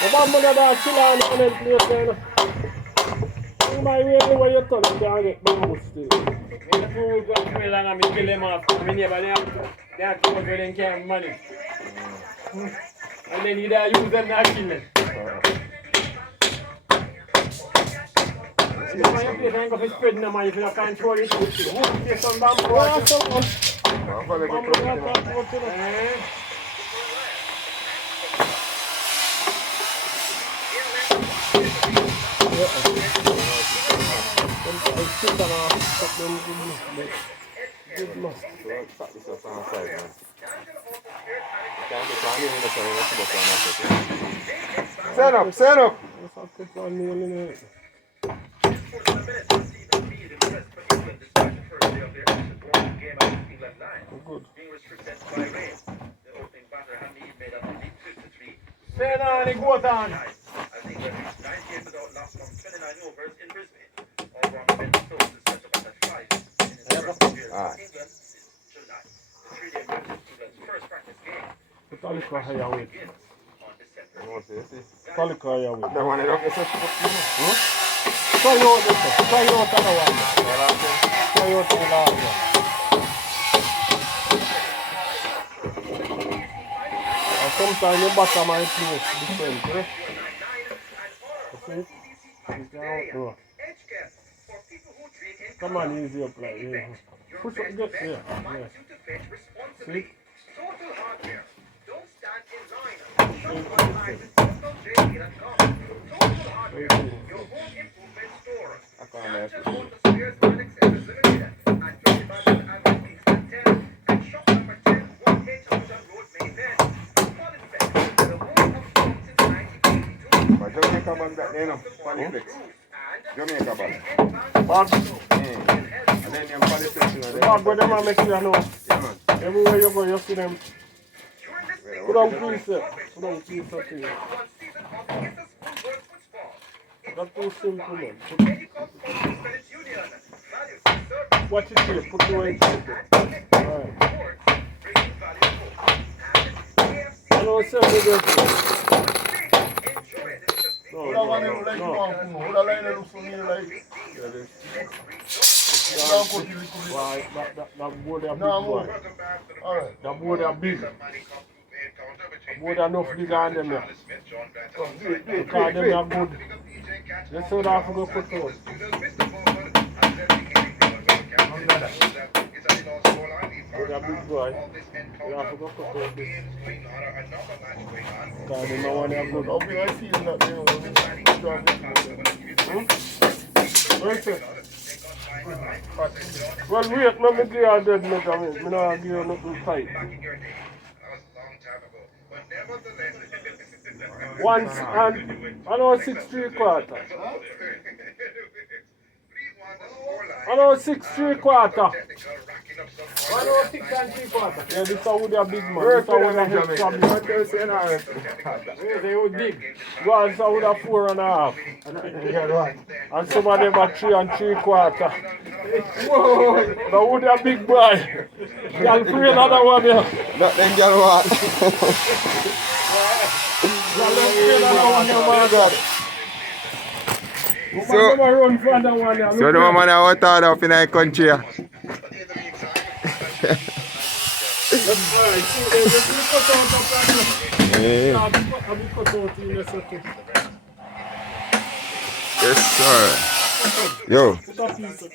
The bamboo that chill on the place there, you know. You might really where you turn, you can get bamboo still. Me the food got me long and me kill them off. Me never they are close where they can't have money. And then you don't use them not kill them. You know your place ain't got to spread no money if you don't control it. Who take some bamboo Yeah, water? some Bamboo bamboo that go to the. I sit and stop them good man. Stop this up on the side, man. Set up, set up. Let's have to put one nail in it. Good. Say now, they go down. Talico higher weight. Talico higher weight. That one, I don't get such Try out this. Try out another one. Try out the last one. And sometimes the bottom might place different, eh? You see? You can't do. Come on, easy up like yeah. Push up, get there. Yeah. See? Jamaica bag that there, no? Polyflex. Jamaica bag. Bag. And then them polyflex, you know. Bag where them are making you know. Yeah, man. Everywhere you go, you see them. Put on preset. Put on preset to you. That's too simple, man. Watch it here. Put the way inside. Alright. I know it's every day. No, That one no, is like no. one. That line looks for me like. Why? That board are big, No, boy. alright. That board are big. That board are enough bigger than them there. Because them are good. Let's see what I have to go cut out. Board are big, boy. You have to go cut out this. Because them are one are good. I'll be like feeling that they Where's it? Well, wait, let me give you a dead measurement. I'm not give you nothing tight. Once and I know 6 3/4. I know 6 3/4. One hour 6 and 3/4. Yeah, this is with a big man. Work This is with with them a in head Jamaica. crab. Don't tell say no. They would big. Go on, this is with a 4.5. You got what? And some of them are 3 3/4. Whoa! Now with a big boy. Y'all free another one here. Not them girl what? Y'all free another one here, man. So, Run for another one here. so the man I want to up in the country. Let's try. See, there's a cut out of that. Yeah. I'll be cut out in a second. Yes, sir. Yo. Put a piece of